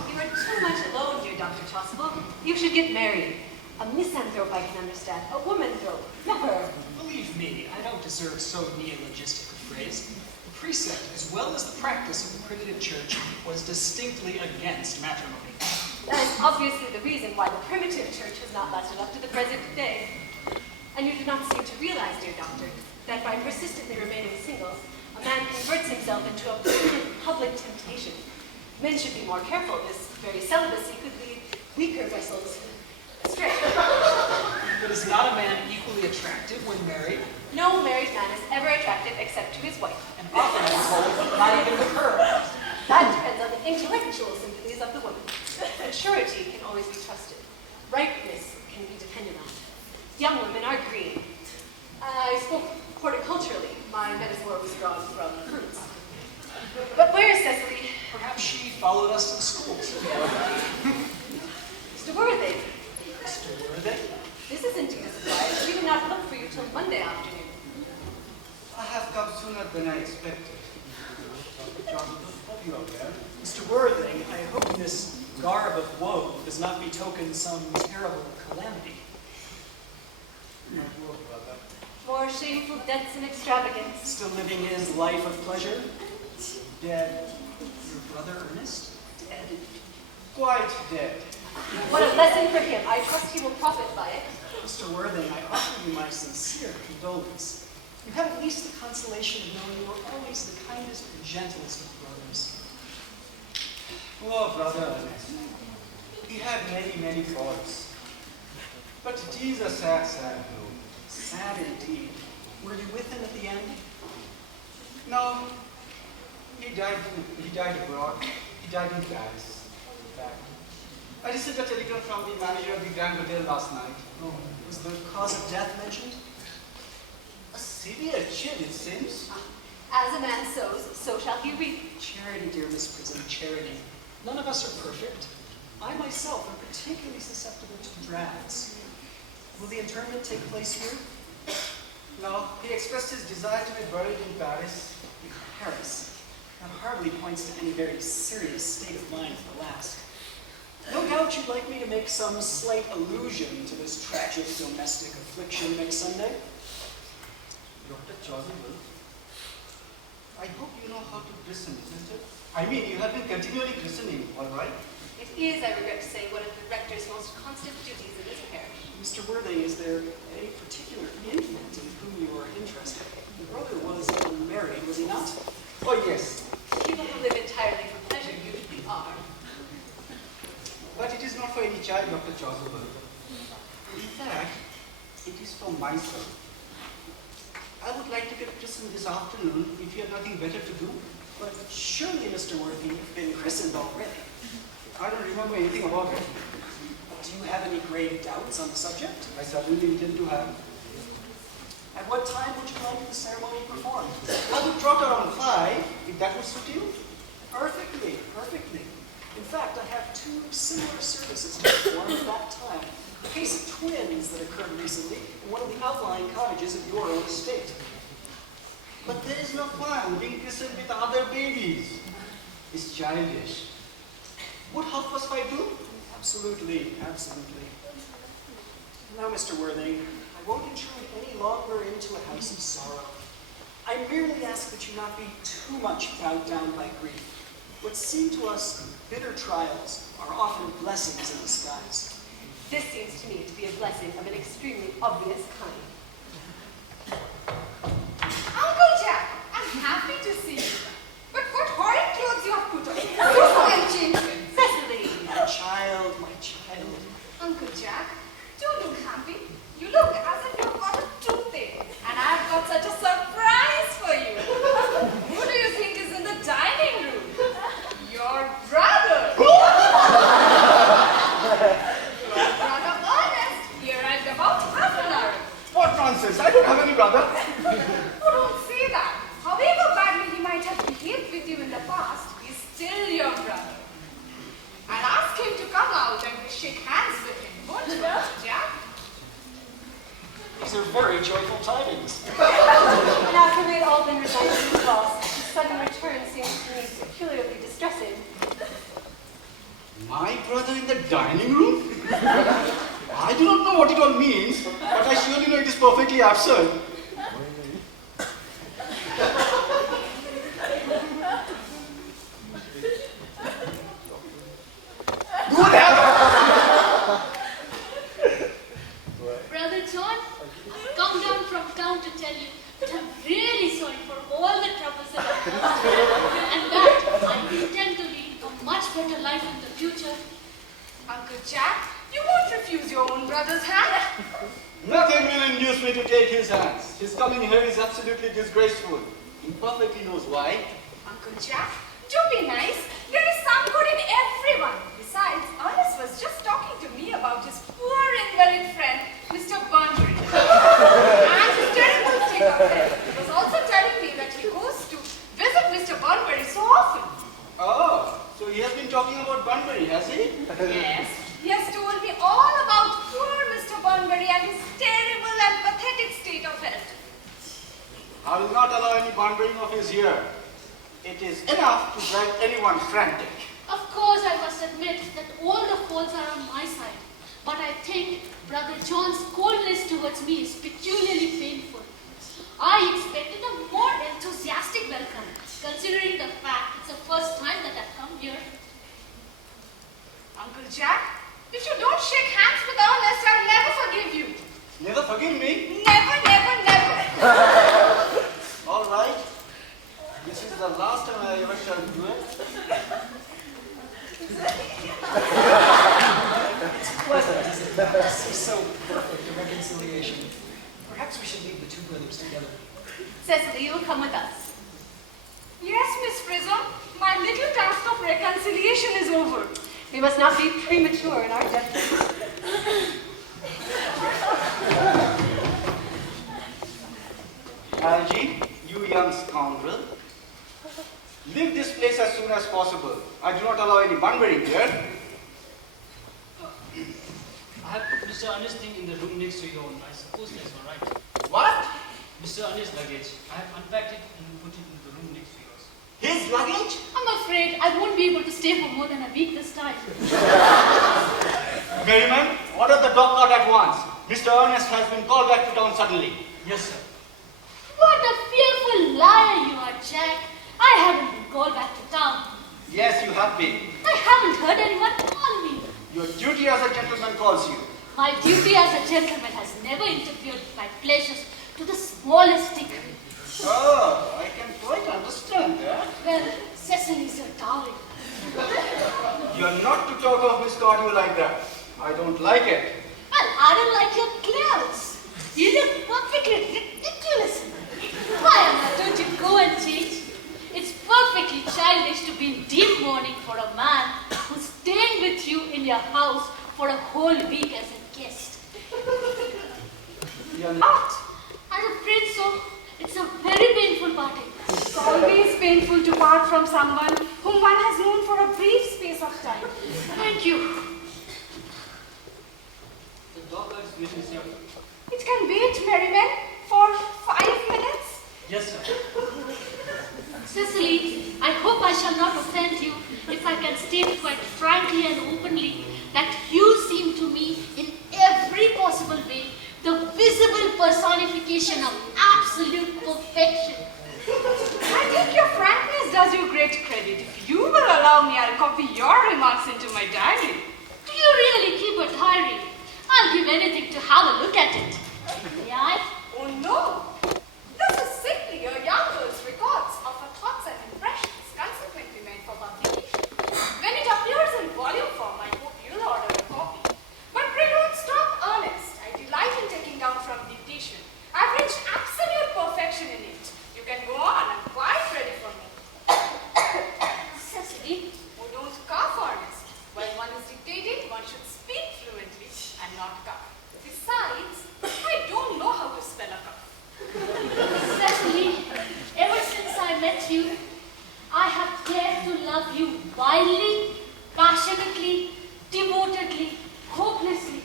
You are too much alone, dear Dr. Chasuble. You should get married. A misanthrope I can understand. A womanthrope. Never. Believe me, I don't deserve so neologistic a phrase. The precept, as well as the practice of the primitive church, was distinctly against matrimony. That is obviously the reason why the primitive church has not lasted up to the present day. And you do not seem to realize, dear doctor, that by persistently remaining single, a man converts himself into a public temptation. Men should be more careful. This very celibacy could lead weaker vessels astray. But is not a man equally attractive when married? No married man is ever attractive except to his wife. And often, I'm told, not even with her. That depends on the intellectual sympathies of the woman. Maturity can always be trusted. Ripeness can be depended on. Young women are green. I spoke horticulturally. My metaphor was drawn from fruits. But where is Cecily? Perhaps she followed us to the schools. Mr. Worthing. Mr. Worthing? This is sooner than I expected. Hope you are well. Mr. Worthing, I hope this garb of woe does not betoken some terrible calamity. My poor brother. More shameful deaths and extravagance. Still living his life of pleasure? Dead. Your brother Ernest? Dead. Quite dead. What a lesson for him. I trust he will profit by it. Mr. Worthing, I offer you my sincere condolence. You have at least the consolation of knowing you are always the kindest and gentlest of brothers. Poor brother Ernest. He had many faults. But it is a sad blow. Sad indeed. Were you with him at the end? No. He died abroad. He died in Paris, in fact. I received a telegram from the manager of the Grand Hotel last night. Oh, was the cause of death mentioned? A severe chill, it seems. As a man sows, so shall he reap. Charity, dear Miss Prism, charity. None of us are perfect. I myself am particularly susceptible to drafts. Will the interment take place here? No, he expressed his desire to be buried in Paris. In Paris? That hardly points to any very serious state of mind for the last. No doubt you'd like me to make some slight allusion to this tragic domestic affliction next Sunday. Dr. Chasuble, I hope you know how to christen, isn't it? I mean, you have been continually christening, all right? It is, I regret to say, one of the rector's most constant duties in this parish. Mr. Worthing, is there any particular infant in whom you are interested? Your brother was unmarried, was he not? Oh, yes. People who live entirely for pleasure usually are. But it is not for any child, Dr. Chasuble. In fact, it is for myself. I would like to get christened this afternoon if you have nothing better to do. But surely, Mr. Worthing, you've been christened already. I don't remember anything about it. Do you have any grave doubts on the subject? I certainly intend to have. At what time would you like the ceremony performed? I would trot around 5, if that would suit you. Perfectly, perfectly. In fact, I have 2 similar services to perform at that time. A case of twins that occurred recently in one of the outlying cottages of your own estate. But there is no fun being christened with other babies. It's childish. Would 5:30 do? Absolutely, absolutely. Now, Mr. Worthing, I won't intrude any longer into a house of sorrow. I merely ask that you not be too much bowed down by grief. What seem to us bitter trials are often blessings in disguise. This seems to me to be a blessing of an extremely obvious kind. Uncle Jack, I'm happy to see you. But what horrid clothes you have put on. So enchanted. Cecily! My child, my child. Uncle Jack, don't look happy. You look as if you've got a toothache. And I've got such a surprise for you. Who do you think is in the dining room? Your brother. Your brother Earnest. He arrived about half an hour. What nonsense! I don't have any brother. Oh, don't say that. However badly he might have behaved with you in the past, he's still your brother. I'll ask him to come out and shake hands with him, won't you, Jack? These are very joyful tidings. And after we had all been resigned to his loss, his sudden return seemed to me peculiarly distressing. My brother in the dining room? I do not know what it all means, but I surely know it is perfectly absurd. Good heavens! Brother John, I've come down from town to tell you that I'm really sorry for all the troubles that I've caused you, and that I intend to lead a much better life in the future. Uncle Jack, you won't refuse your own brother's hand. Nothing will induce me to take his hands. His coming here is absolutely disgraceful. He perfectly knows why. Uncle Jack, do be nice. There is some good in everyone. Besides, Ernest was just talking to me about his poor invalid friend, Mr. Bunbury. And his terrible state of health. He was also telling me that he goes to visit Mr. Bunbury so often. Oh, so he has been talking about Bunbury, has he? Yes, he has told me all about poor Mr. Bunbury and his terrible and pathetic state of health. I will not allow any bundling of his ear. It is enough to drive anyone frantic. Of course, I must admit that all the faults are on my side. But I think Brother John's coldness towards me is peculiarly painful. I expected a more enthusiastic welcome, considering the fact it's the first time that I've come here. Uncle Jack, if you don't shake hands with Earnest, I'll never forgive you. Never forgive me? Never, never, never. All right. This is the last time I ever shall do it. It's pleasant, isn't it, to see so perfect a reconciliation. Perhaps we should leave the two brothers together. Cecily, you'll come with us. Yes, Miss Prism, my little task of reconciliation is over. We must not be premature in our judgment. Algie, you young scoundrel. Leave this place as soon as possible. I do not allow any bunburying here. I have put Mr. Earnest's thing in the room next to your own. I suppose that's all right. What? Mr. Earnest's luggage. I have unpacked it and put it in the room next to yours. His luggage? I'm afraid I won't be able to stay for more than a week this time. Merriman, order the dog cart at once. Mr. Earnest has been called back to town suddenly. Yes, sir. What a fearful liar you are, Jack. I haven't been called back to town. Yes, you have been. I haven't heard anyone call me. Your duty as a gentleman calls you. My duty as a gentleman has never interfered with my pleasures to the smallest degree. Oh, I can quite understand that. Well, Cecily's your darling. You are not to talk of Miss Cardew like that. I don't like it. Well, I don't like your clothes. You look perfectly ridiculous. Why, Anna, don't you go and change? It's perfectly childish to be in deep mourning for a man who's staying with you in your house for a whole week as a guest. You are not. I'm afraid so. It's a very painful parting. It's always painful to part from someone whom one has known for a brief space of time. Thank you. The dog is waiting, sir. It can wait, Merriman, for 5 minutes. Yes, sir. Cecily, I hope I shall not offend you if I can state quite frankly and openly that you seem to me in every possible way the visible personification of absolute perfection. I think your frankness does you great credit. If you will allow me, I'll copy your remarks into my diary. Do you really keep a diary? I'll give anything to have a look at it. May I? Oh no! This is simply a young girl's records of her thoughts and impressions consequently meant for publication. When it appears in volume form, I hope you'll order a copy. But pray don't stop, Earnest. I delight in taking down from dictation. I've reached absolute perfection in it. You can go on. I'm quite ready for me. Cecily, Oh, don't cough, Earnest. When one is dictating, one should speak fluently and not cough. Besides, I don't know how to spell a cough. Cecily, ever since I met you, I have dared to love you wildly, passionately, devotedly, hopelessly.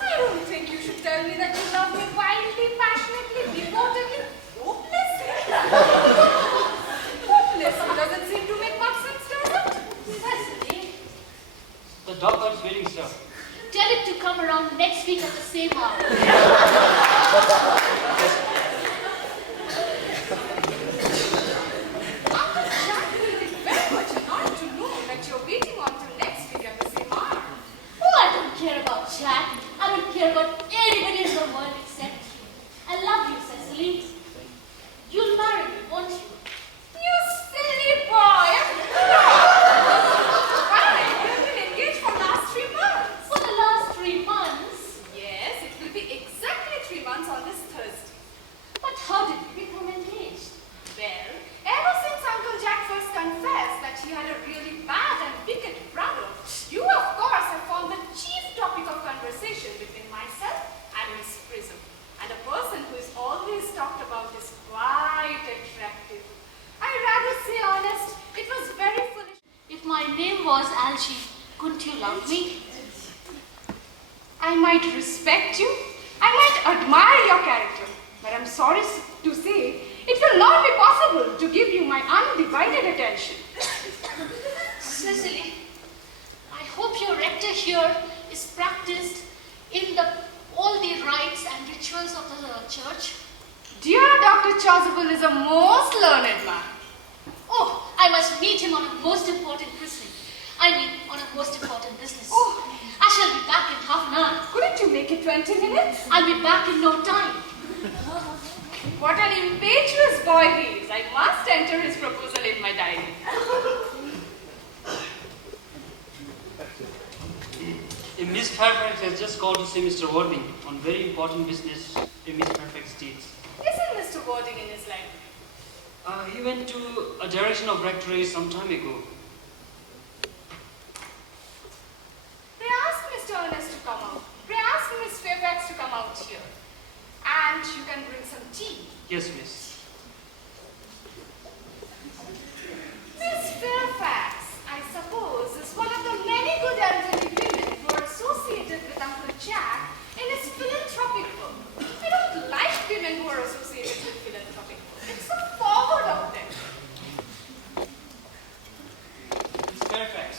I don't think you should tell me that you love me wildly, passionately, devotedly, hopelessly. Hopelessly doesn't seem to make much sense, does it? Cecily, The dog is waiting, sir. tell it to come around next week at the same hour. Uncle Jack will be very much annoyed to know that you're waiting until next week at the same hour. Oh, I don't care about Jack. I don't care about anybody in the world except you. I love you, Cecily. You'll marry me, won't you? You silly boy! Why? You've been engaged for the last 3 months. For the last 3 months. Yes, it will be exactly 3 months on this Thursday. But how did we become engaged? Well, ever since Uncle Jack first confessed that he had a really bad and wicked brother, you of course have formed the chief topic of conversation between myself and Miss Prism. And a person who is always talked about is quite attractive. I'd rather say honest, it was very foolish. If my name was Algie, couldn't you love me? I might respect you, I might admire your character, but I'm sorry to say, it will not be possible to give you my undivided attention. Cecily, I hope your rector here is practiced in all the rites and rituals of the church. Dear Dr. Chasuble is a most learned man. Oh, I must meet him on a most important christening. I mean, on a most important business. Oh. I shall be back in half an hour. Couldn't you make it 20 minutes? I'll be back in no time. What an impetuous boy he is. I must enter his proposal in my diary. Miss Fairfax has just called to see Mr. Worthing on very important business in Miss Fairfax states. Isn't Mr. Worthing in his library? He went to a direction of rectory some time ago. Pray ask Mr. Earnest to come out. Pray ask Miss Fairfax to come out here. And you can bring some tea. Yes, miss. Miss Fairfax, I suppose, is one of the many good elderly women who are associated with Uncle Jack in his philanthropic work. I don't like women who are associated with philanthropic work. It's so forward out there. Miss Fairfax.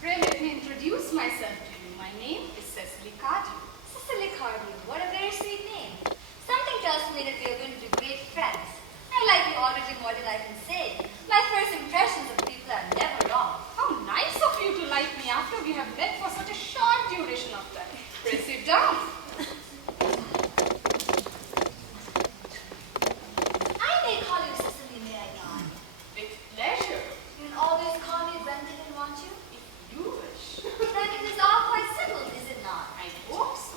Pray let me introduce myself to you. My name is Cecily Cardew. Cecily Cardew, what a very sweet name. Something tells me that we are going to be great friends. I like you already more than I can say. My first impressions of people are never wrong. How nice of you to like me after we have met for such a short duration of time. Pray sit down. I may call you Cecily, may I not? With pleasure, You will always call me Gwendolyn, won't you? if you wish. Then it is all quite settled, is it not? I hope so.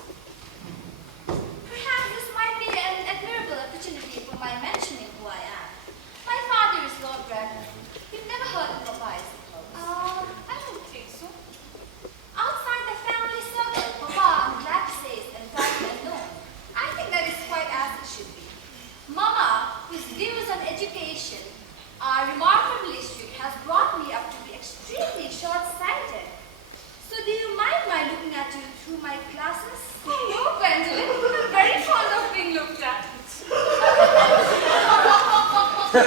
Perhaps this might be an admirable opportunity for my mentioning who I am. My father is Lord Brandon. You've never heard of Papa, I suppose. I don't think so. Outside the family circle, Papa, I'm glad to say, is entirely unknown. I think that is quite as it should be. Mama, whose views on education are remarkably strict, has brought me up to be extremely short-sighted. So do you mind my looking at you through my glasses? Oh, no, Gwendolyn. I'm very fond of being looked at. You're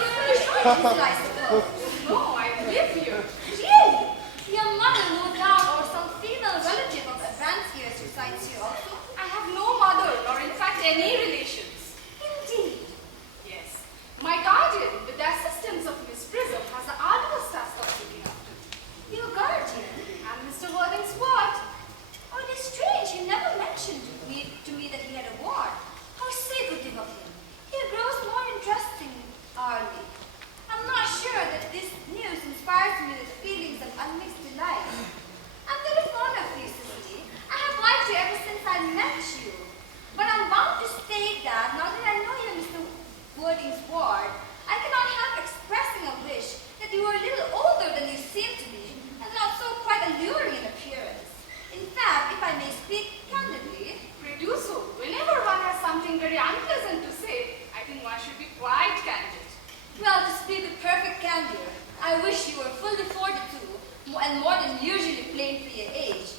here short, I suppose. No, I live here. Really? Your mother, no doubt, or some female relative of advanced years resides here also? I have no mother, nor in fact any relations. Indeed. Yes. My guardian, with the assistance of Miss Prism, has the arduous task of looking after me. Your guardian? And Mr. Worthing's what? Oh, it is strange. He never mentioned to me that he had a ward. How secretive of him. He grows more interesting hourly. I'm not sure that this news inspires me with feelings of unmixed delight. I'm very fond of you, Cecily. I have liked you ever since I met you. But I'm bound to state that now that I know you're Mr. Worthing's ward, I cannot help expressing a wish that you were a little older than you seem to be, and not so quite alluring in appearance. In fact, if I may speak candidly, Pray do so. Whenever one has something very unpleasant to say, I think one should be quite candid. well, to speak with perfect candor, I wish you were full of fortitude and more than usually plain for your age.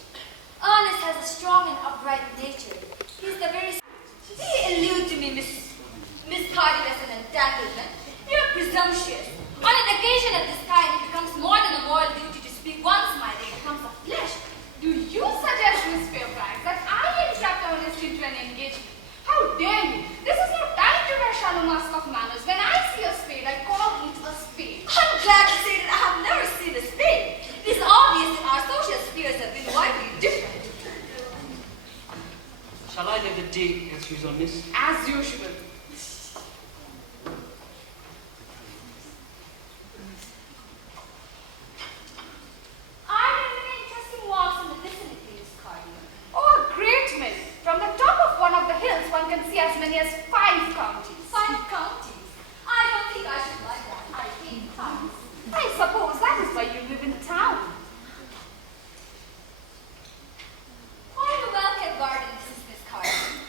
Ernest has a strong and upright nature. He's the very... Do you allude to me, Miss Cardew, as an entanglement? You're presumptuous. On an occasion of this kind, it becomes more than a moral duty to speak once my day becomes a flesh. Do you suggest, Miss Fairfax, that I entrapped Ernest into an engagement? How dare you? This is no time to wear shallow mask of manners. When I see a spade, I call it a spade. I'm glad to say that I have never seen a spade. It is obvious that our social spheres have been widely different. Shall I let the tea as usual, miss? As usual. Are there many interesting walks in the vicinity, Miss Cardew? Oh, a great many. From the top of one of the hills, one can see as many as 5 counties. 5 counties. I don't think I should like that. I hate counties. I suppose that is why you live in town. Quite a well-kept garden, this is Miss Cardew.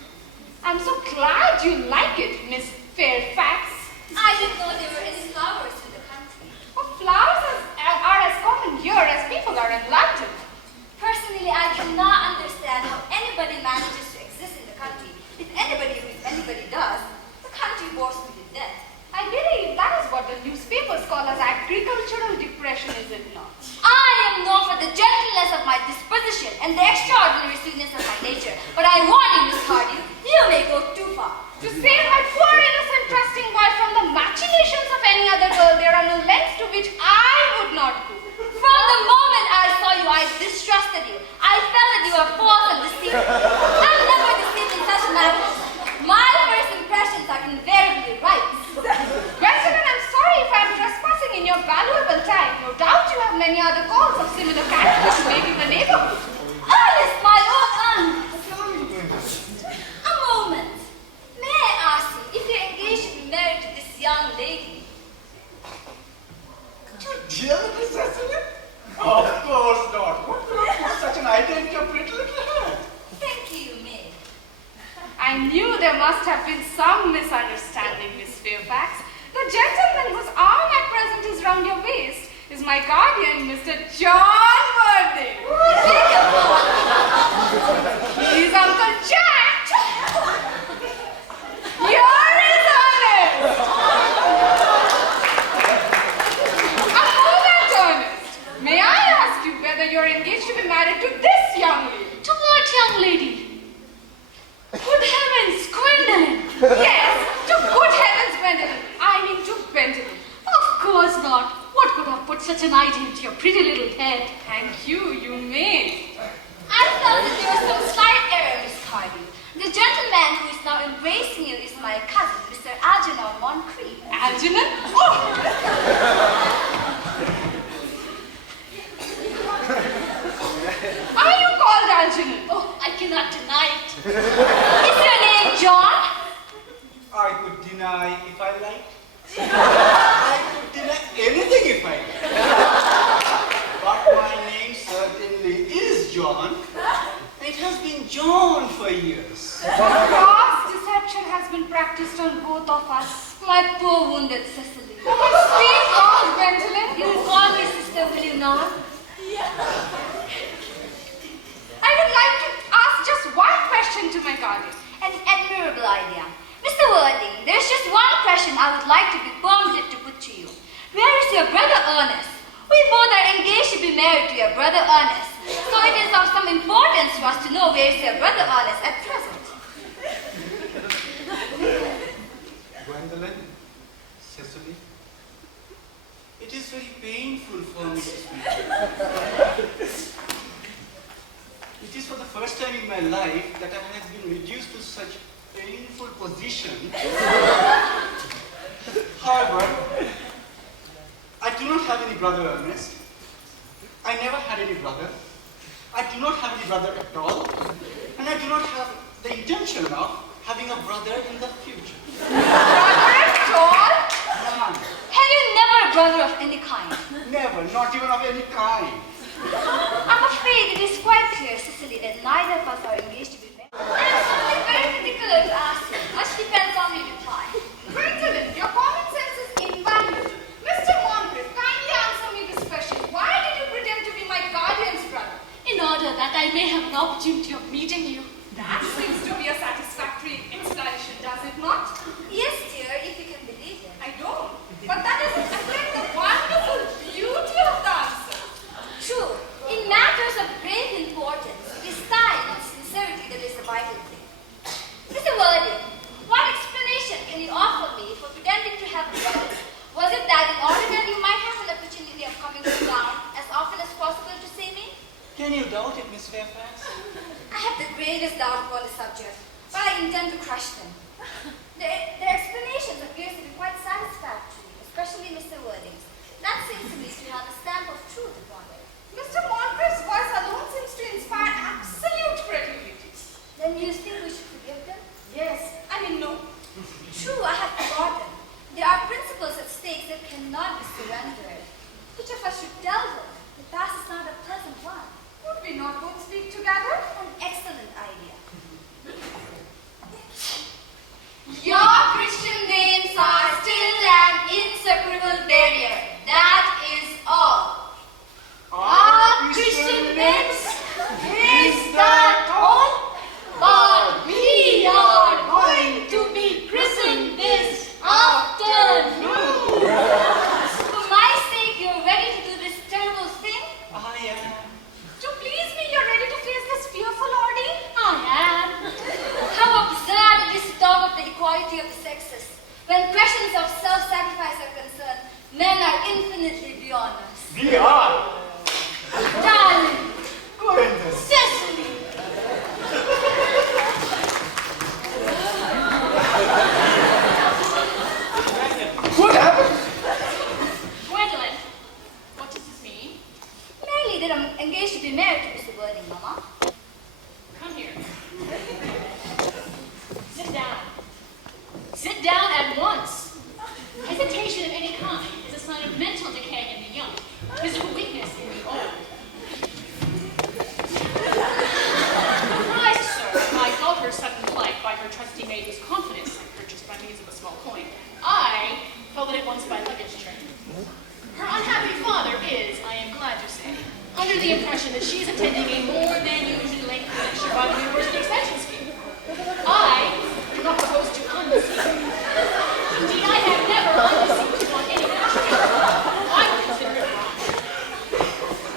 I'm so glad you like it, Miss Fairfax. I didn't know there were any flowers in the country. Oh, flowers are as common here as people are in London. Perhaps depression, is it not? I am known for the gentleness of my disposition and the extraordinary sweetness of my nature. But I warn you, Miss Hardy, you may go too far. To save my poor innocent trusting boy from the machinations of any other girl, there are no lengths to which I would not go. From the moment I saw you, I distrusted you. I felt that you were false and deceitful. I'm never deceived in such matters. My first impressions are invariably right. Gentlemen, I'm sorry if I'm trespassing in your valuable time. No doubt you have many other calls of similar character to make in the neighborhood. Ernest, my own Ernest. A moment. May I ask you if you're engaged to be married to this young lady? Dear Mrs. Cecily? Of course not. What could have put such an idea into your pretty little head? Thank you, May. I knew there must have been some misunderstanding, Miss Fairfax. The gentleman whose arm at present is round your waist is my guardian, Mr. John Worthing. He's Uncle Jack. You're his Ernest. A moment, Ernest. May I ask you whether you're engaged to be married to this young lady? To what young lady? Good heavens, Gwendolyn! Yes, to good heavens, Gwendolyn. I mean to Benjamin. Of course not. What could have put such an idea into your pretty little head? Thank you, you may. I felt that there was some slight error, Miss Hardy. The gentleman who is now embracing you is my cousin, Mr. Algernon Moncrief. Algernon? Oh! Are you called Algernon? Oh, I cannot deny it. Is your name John? I could deny if I like. I could deny anything if I like. But my name certainly is John. It has been John for years. Gross deception has been practiced on both of us. My poor wounded Cecily. Speak on, Gwendolyn. You will call me sister, will you not? I would like to ask just one question to my guardian. An admirable idea. Mr. Worthing, there's just one question I would like to be permitted to put to you. Where is your brother Ernest? We both are engaged to be married to your brother Ernest. So it is of some importance to us to know where is your brother Ernest at present. Gwendolyn, Cecily, it is very painful for me to speak. It is for the first time in my life that I have been reduced to such painful position. However, I do not have any brother, Ernest. I never had any brother. I do not have any brother at all. And I do not have the intention of having a brother in the future. Brother at all? None. Have you never a brother of any kind? Never, not even of any kind. I'm afraid it is quite clear, Cecily, that neither of us are engaged to be married. I have something very particular to ask you. Much depends on your reply. Gwendolyn, your common sense is invaluable. Mr. Moncrief, kindly answer me this question. Why did you pretend to be my guardian's brother? In order that I may have an opportunity of meeting you. That seems to be a satisfactory explanation, does it not? Yes, dear, if you can believe it. I don't. But that doesn't affect the wonderful beauty of the answer. True. In matters of great importance, it is time and sincerity that is the vital thing. Mr. Worthing, what explanation can you offer me for pretending to have a brother? Was it that in order that you might have an opportunity of coming to town as often as possible to see me? Can you doubt it, Miss Fairfax? I have the greatest doubt upon the subject, but I intend to crush them. Their explanations appear to be quite satisfactory, especially Mr. Worthing's. That seems to me to have a stamp of truth upon it. Mr. Moncrief's voice alone seems to inspire absolute credulity. Then you think we should forgive them? Yes, I mean no. True, I have forgotten. There are principles at stake that cannot be surrendered. Which of us should tell them? The past is not a pleasant one. Would we not both speak together? An excellent idea. Your Christian names are still an inseparable barrier. That is all. God! Darling, Gwenda! Cecily. What happened? Gwendolyn, what does this mean? Merely that I'm engaged to be married to Mr. Worthing, Mama. Come here. Sit down. Sit down at once. Hesitation of any kind is a sign of mental decay in the young, physical weakness in the old. Surprised, sir, at my daughter's sudden flight by her trusty maid whose confidence I purchased by means of a small coin. I followed at once by luggage train. Her unhappy father is, I am glad to say, under the impression that she is attending a more than usually lengthy lecture by the University Extension Scheme. I do not propose to undeceive her. Indeed, I have never undeceived you on any lecture. I would consider it wrong.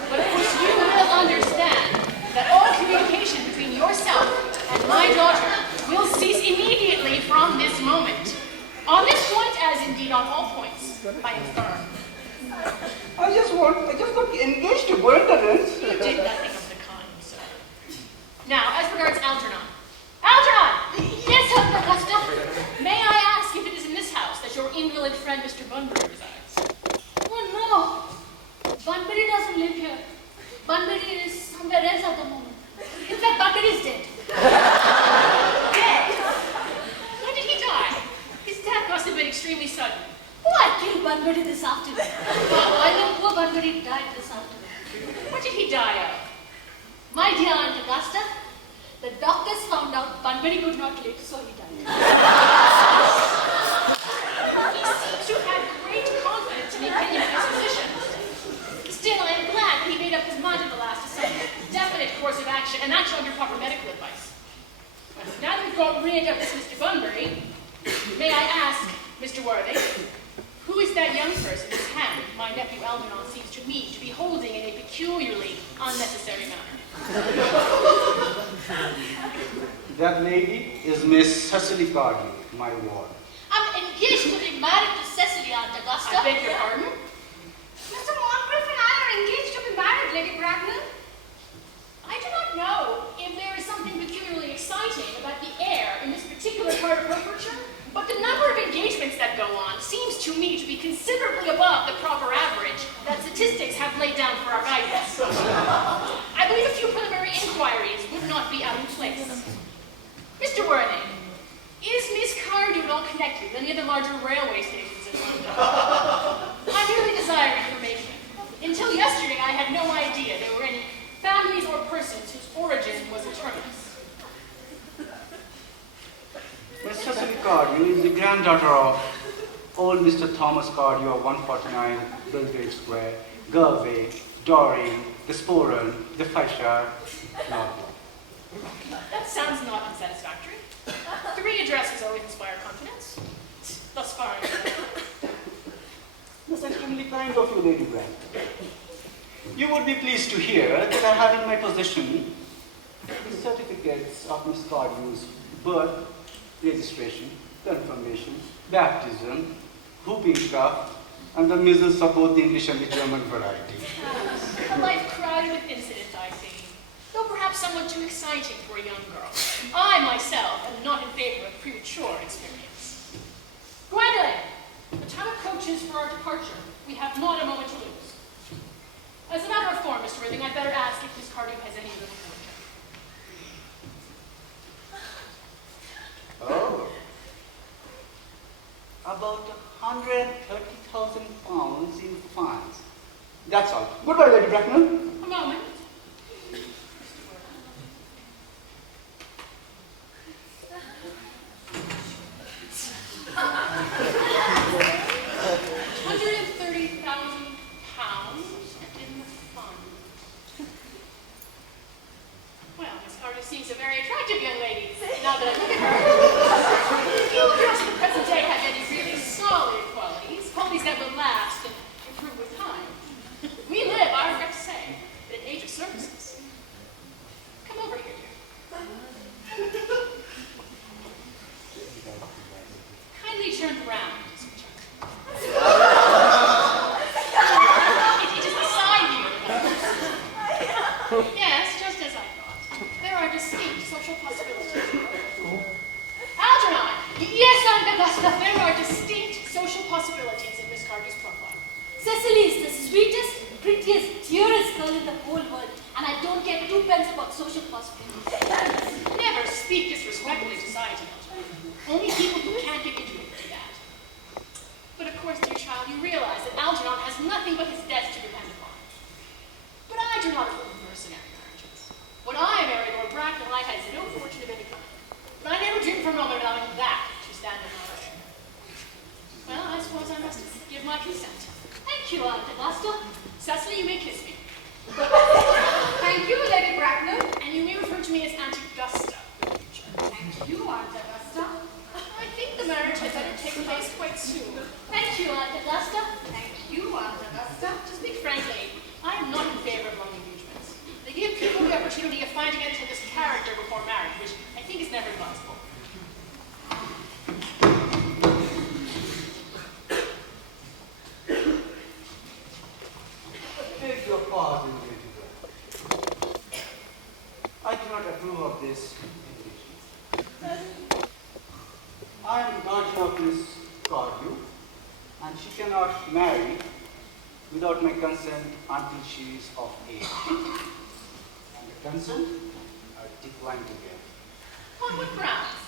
But of course you will understand that all communication between yourself and my daughter will cease immediately from this moment. On this point, as indeed on all points, I am firm. I just got engaged to Gwendolyn. You did nothing of the kind, sir. Now, as regards Algernon. Algernon! Yes, Aunt Augusta. May I ask if it is in this house that your invalid friend Mr. Bunbury resides? Oh no. Bunbury doesn't live here. Bunbury is somewhere else at the moment. In fact, Bunbury is dead. Dead? When did he die? His death must have been extremely sudden. Oh, I killed Bunbury this afternoon. I know poor Bunbury died this afternoon. What did he die of? My dear Aunt Augusta, the doctors found out Bunbury could not live, so he died. He seems to have had great confidence in the opinion of his physicians. Still, I am glad that he made up his mind at the last to some definite course of action, and that under proper medical advice. Well, now that we've got rid of this Mr. Bunbury, may I ask, Mr. Worthing, who is that young person whose hand my nephew Algernon seems to me to be holding in a peculiarly unnecessary manner? That lady is Miss Cecily Cardew, my ward. I'm engaged to be married to Cecily, Aunt Augusta. I beg your pardon? Mr. Moncrief and I are engaged to be married, Lady Bracknell. I do not know if there is something peculiarly exciting about the air in this particular part of Herefordshire, but the number of engagements that go on seems to me to be considerably above the proper average that statistics have laid down for our guidance. I believe a few preliminary inquiries would not be out of place. Mr. Worthing, is Miss Cardew at all connected with any of the larger railway stations in London? I merely desire information. Until yesterday, I had no idea there were any families or persons whose origin was a terminus. Miss Cecily Cardew is the granddaughter of old Mr. Thomas Cardew of 149 Belgrade Square, Galway, Doreen, the Sporan, the Fishar, Norfolk. That sounds not unsatisfactory. 3 addresses always inspire confidence. Thus far, That's extremely kind of you, Lady Brand. You would be pleased to hear that I have in my possession the certificates of Miss Cardew's birth, registration, confirmation, baptism, whooping cough, and the measles of both the English and the German variety. a life crowded with incident, I see. Though perhaps somewhat too exciting for a young girl. I, myself, am not in favor of premature experience. Gwendolyn, the time approaches for our departure. We have not a moment to lose. As a matter of form, Mr. Worthing, I'd better ask if Miss Cardew has any little fortune. Oh. About 130,000 pounds in funds. That's all. Goodbye, Lady Bracknell. A moment. 130,000 pounds in the fund. Well, Miss Cardew seems a very attractive young lady, now that I look at her. Few girls in the present day have any really solid qualities that will last and improve with time. We live, I regret to say, at an age of Yes, just as I thought. There are distinct social possibilities. Algernon! Yes, Aunt Augusta. There are distinct social possibilities in Miss Carter's profile. Cecily is the sweetest, prettiest, dearest girl in the whole world, and I don't care two pence about social possibilities. Never speak disrespectfully to society, Algernon. Only people who can't get into it do that. But of course, dear child, you realize that Algernon has nothing but his debts to depend upon. But I do not approve of mercenary marriages. When I married Lord Bracknell, I had no fortune of any kind. But I never dreamed for a moment of allowing that to stand in my way. Well, I suppose I must give my consent. Thank you, Aunt Augusta. Cecily, you may kiss me. Thank you, Lady Bracknell. And you may refer to me as Aunt Augusta in the future. Thank you, Aunt Augusta. I think the marriage had better take place quite soon. Thank you, Aunt Augusta. Thank you, Aunt Augusta. To speak frankly, I am not in favor of long engagements. They give people the opportunity of finding out each other's character before marriage, which I think is never advisable. Beg your pardon, Lady Bracknell. I do not approve of this engagement. I am the guardian of Miss Cardew, and she cannot marry without my consent until she is of age. And the consent I decline to give. On what grounds?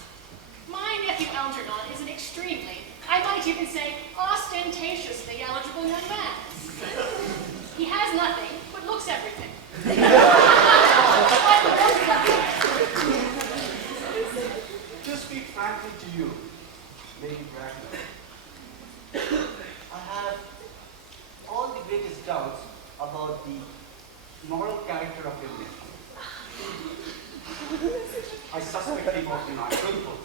My nephew Algernon is an extremely, I might even say, ostentatiously eligible young man. He has nothing, but looks everything. To speak frankly to you, Lady Bracknell, I have all the greatest doubts about the moral character of your nephew. I suspect him of being untruthful.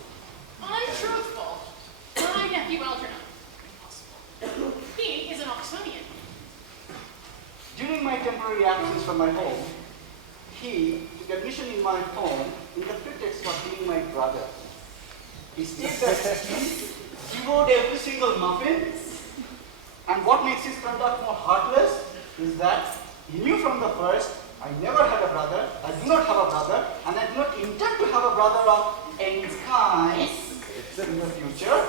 Untruthful. My nephew Algernon. Impossible. He is an Oxonian. During my temporary absence from my home, he took admission in my home in the pretext of being my brother. He stated that he devoured every single muffin, and what makes his conduct more heartless is that he knew from the first I never had a brother, I do not have a brother, and I do not intend to have a brother of any kind in the future.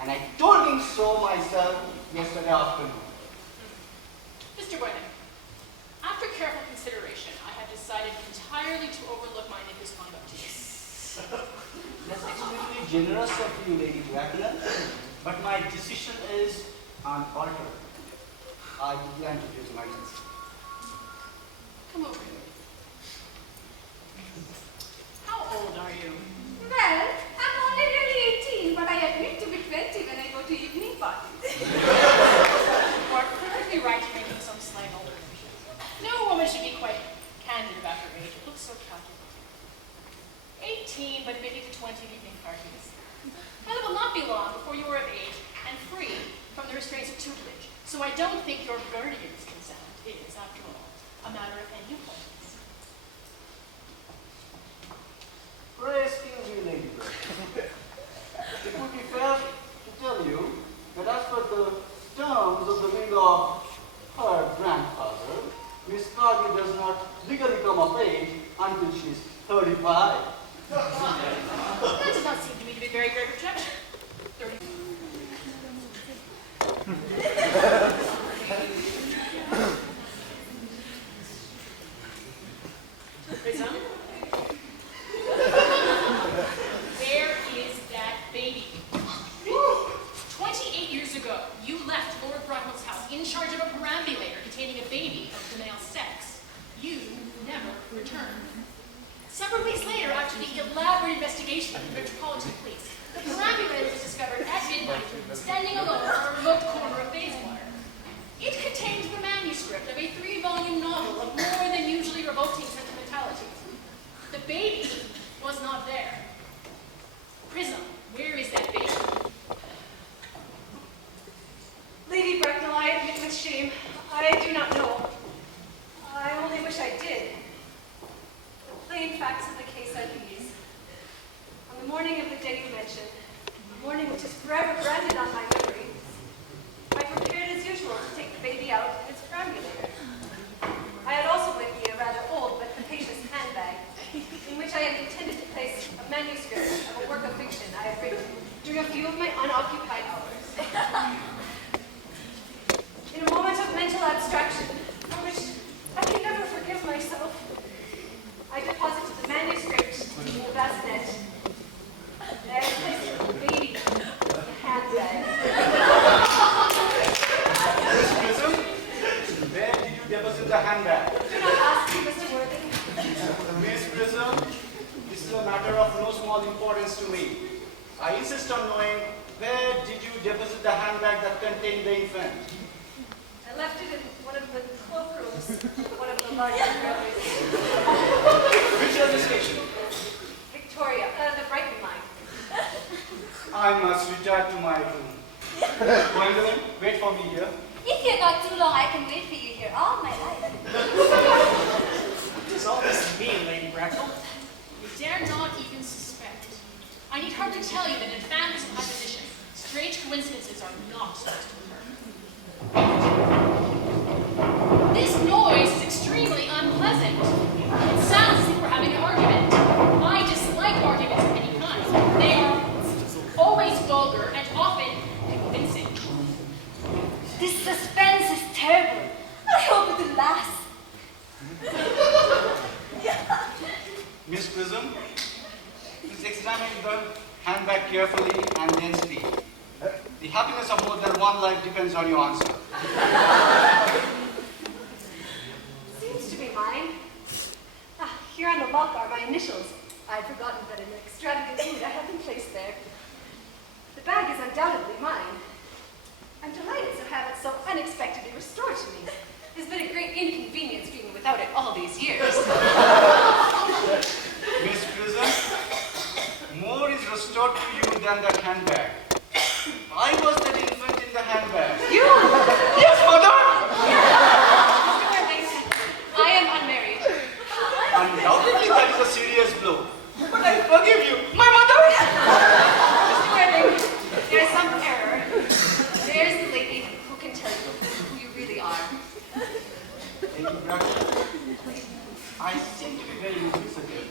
And I told him so myself yesterday afternoon. Mr. Boyden, after careful consideration, I have decided entirely to overlook my nephew's conduct to you. That's extremely generous of you, Lady Bracknell, but my decision is unalterable. I decline to give my consent. Come over here. How old are you? Well, I'm only really 18, but I admit to be 20 when I go to evening parties. You are perfectly right in making some slight alterations. No woman should be quite candid about her age. It looks so calculating. 18, but admitted to 20 evening parties. And it will not be long before you are of age and free from the restraints of tutelage. So I don't think your guardian's consent is, after all, a matter of any importance. Pray excuse me, Lady Bracknell. It would be fair to tell you that as per the terms of the will of her grandfather, Miss Cardew does not legally come of age until she is 35. That does not seem to me to be a very great objection. 30. Prism? Where is that baby? 28 years ago, you left Lord Bracknell's house in charge of a perambulator containing a baby of the male sex. You never returned. Several weeks later, after the elaborate investigation of the Metropolitan Police, the perambulator was discovered at midnight, standing alone on a remote corner of Bayswater. It contained the manuscript of a 3-volume novel of more than usually revolting sentimentality. The baby was not there. Prism, where is that baby? Lady Bracknell, I admit with shame, I do not know. I only wish I did. The plain facts of the case are these. On the morning of the day you mentioned, a morning which is forever branded on my memory, I prepared as usual to take the baby out in its perambulator. handbag. Do not ask me, Mr. Worthing. Miss Prism, this is a matter of no small importance to me. I insist on knowing where did you deposit the handbag that contained the infant? I left it in one of the cloakrooms, one of the larger buildings. Which railway station? Victoria, the Brighton line. I must return to my room. Gwendolyn, wait for me here. If you're not too long, I can wait for you here all my life. What does all this mean, Lady Bracknell? You dare not even suspect. I need hardly tell you that in families of my position, strange coincidences are not supposed to occur. This noise is extremely unpleasant. It sounds as if we're having an argument. I dislike arguments of any kind. They are always vulgar and often convincing. This suspense is terrible. I hope it will last. Miss Prism, please examine the handbag carefully and then speak. The happiness of more than one life depends on your answer. Seems to be mine. Here on the lock are my initials. I'd forgotten that in extravagant mood I had them placed there. The bag is undoubtedly mine. I'm delighted to have it so unexpectedly restored to me. It's been a great inconvenience being without it all these years. Miss Prism, more is restored to you than that handbag. I was that infant in the handbag. You! Yes, mother! Mr. Worthing, I am unmarried. Undoubtedly that is a serious blow. But I forgive you, my mother! Mr. Worthing, there is some error. There's the lady who can tell you who you really are. Lady Bracknell, I seem to be very inquisitive,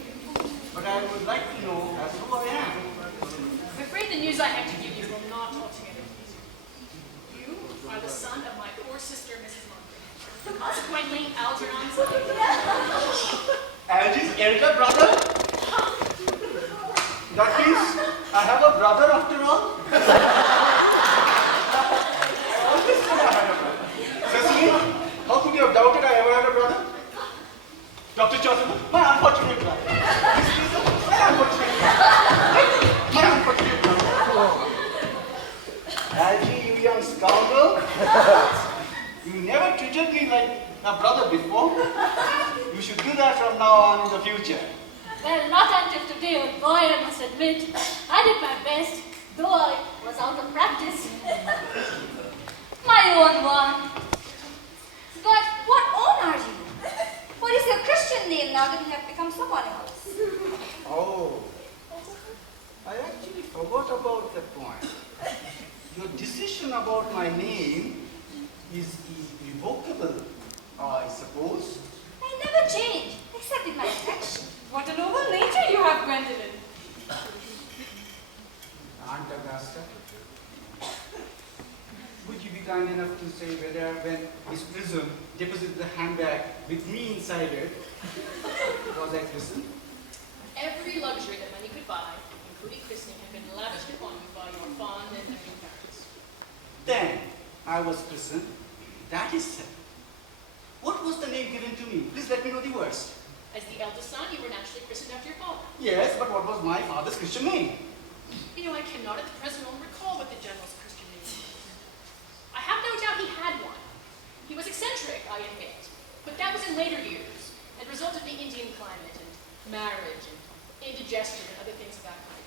but I would like to know as who I am. I'm afraid the news I have to give you will not altogether please you. You are the son of my poor sister, Mrs. Moncrief. Consequently, Algernon's Algy's elder brother? That means I have a brother after all? I always said I had a brother. Cecily, how could you have doubted I ever had a brother? Dr. Johnson, my unfortunate brother. Miss Lisa, my unfortunate brother. My unfortunate brother. Algy, you young scoundrel. You never treated me like a brother before. You should do that from now on in the future. Well, not until today, old boy, I must admit. I did my best, though I was out of practice. My own one. But what own are you? What is your Christian name now that you have become someone else? Oh, I actually forgot about that point. Your decision about my name is irrevocable, I suppose. I never change, except in my affection. What a noble nature you have, Gwendolyn. Aunt Augusta, would you be kind enough to say whether when Miss Prism deposited the handbag with me inside it, was I christened? every luxury that money could buy, including christening, had been lavished upon you by your fond and loving parents. Then I was christened. That is said. What was the name given to me? Please let me know the worst. As the eldest son, you were naturally christened after your father. Yes, but what was my father's Christian name? You know, I cannot at the present moment recall what the general's Christian name was. I have no doubt he had one. He was eccentric, I admit, but that was in later years, and resulted in the Indian climate, and marriage, and indigestion, and other things of that kind.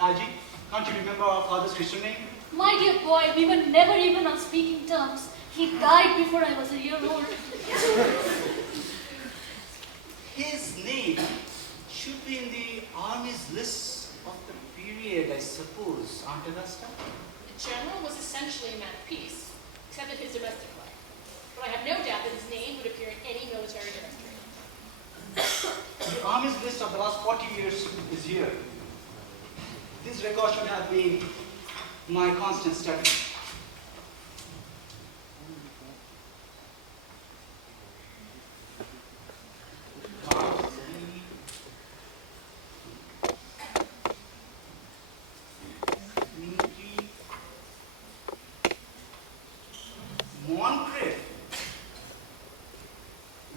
Algy, can't you remember our father's Christian name? My dear boy, we were never even on speaking terms. He died before I was a year old. His name should be in the army's list of the period, I suppose, Aunt Augusta? The general was essentially a man of peace, except in his domestic life. But I have no doubt that his name would appear in any military directory. The army's list of the last 40 years is here. This record should have been my constant study. Moncrief.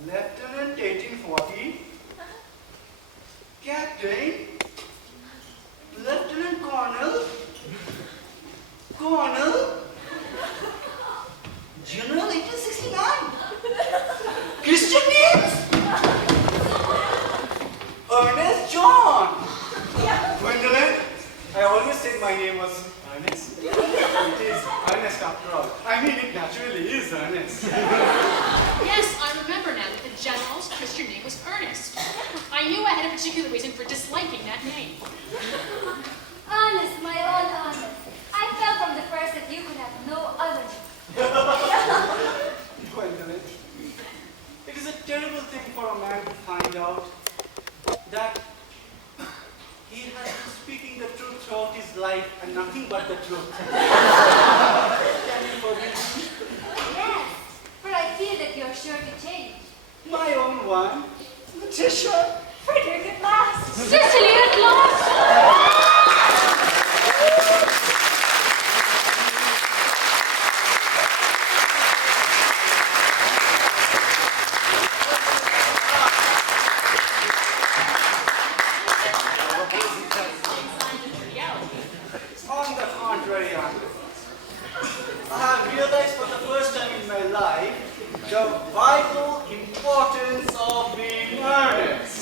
Lieutenant 1840, Captain, Lieutenant Colonel, Colonel, General 1869, Christian names, Ernest John. Gwendolyn, I always said my name was Earnest. It is Earnest after all. I mean, it naturally is Earnest. Yes, I remember now that the general's Christian name was Earnest. I knew I had a particular reason for disliking that name. Honest, my own honest. I felt from the first that you could have no other. Gwendolyn, it is a terrible thing for a man to find out that he has been speaking the truth throughout his life and nothing but the truth. Can you forgive me? Yes, for I feel that you're sure to change. My own one, Letitia. Frederick at last. Cicely at last! On the contrary, I have realized for the first time in my life the vital importance of being earnest.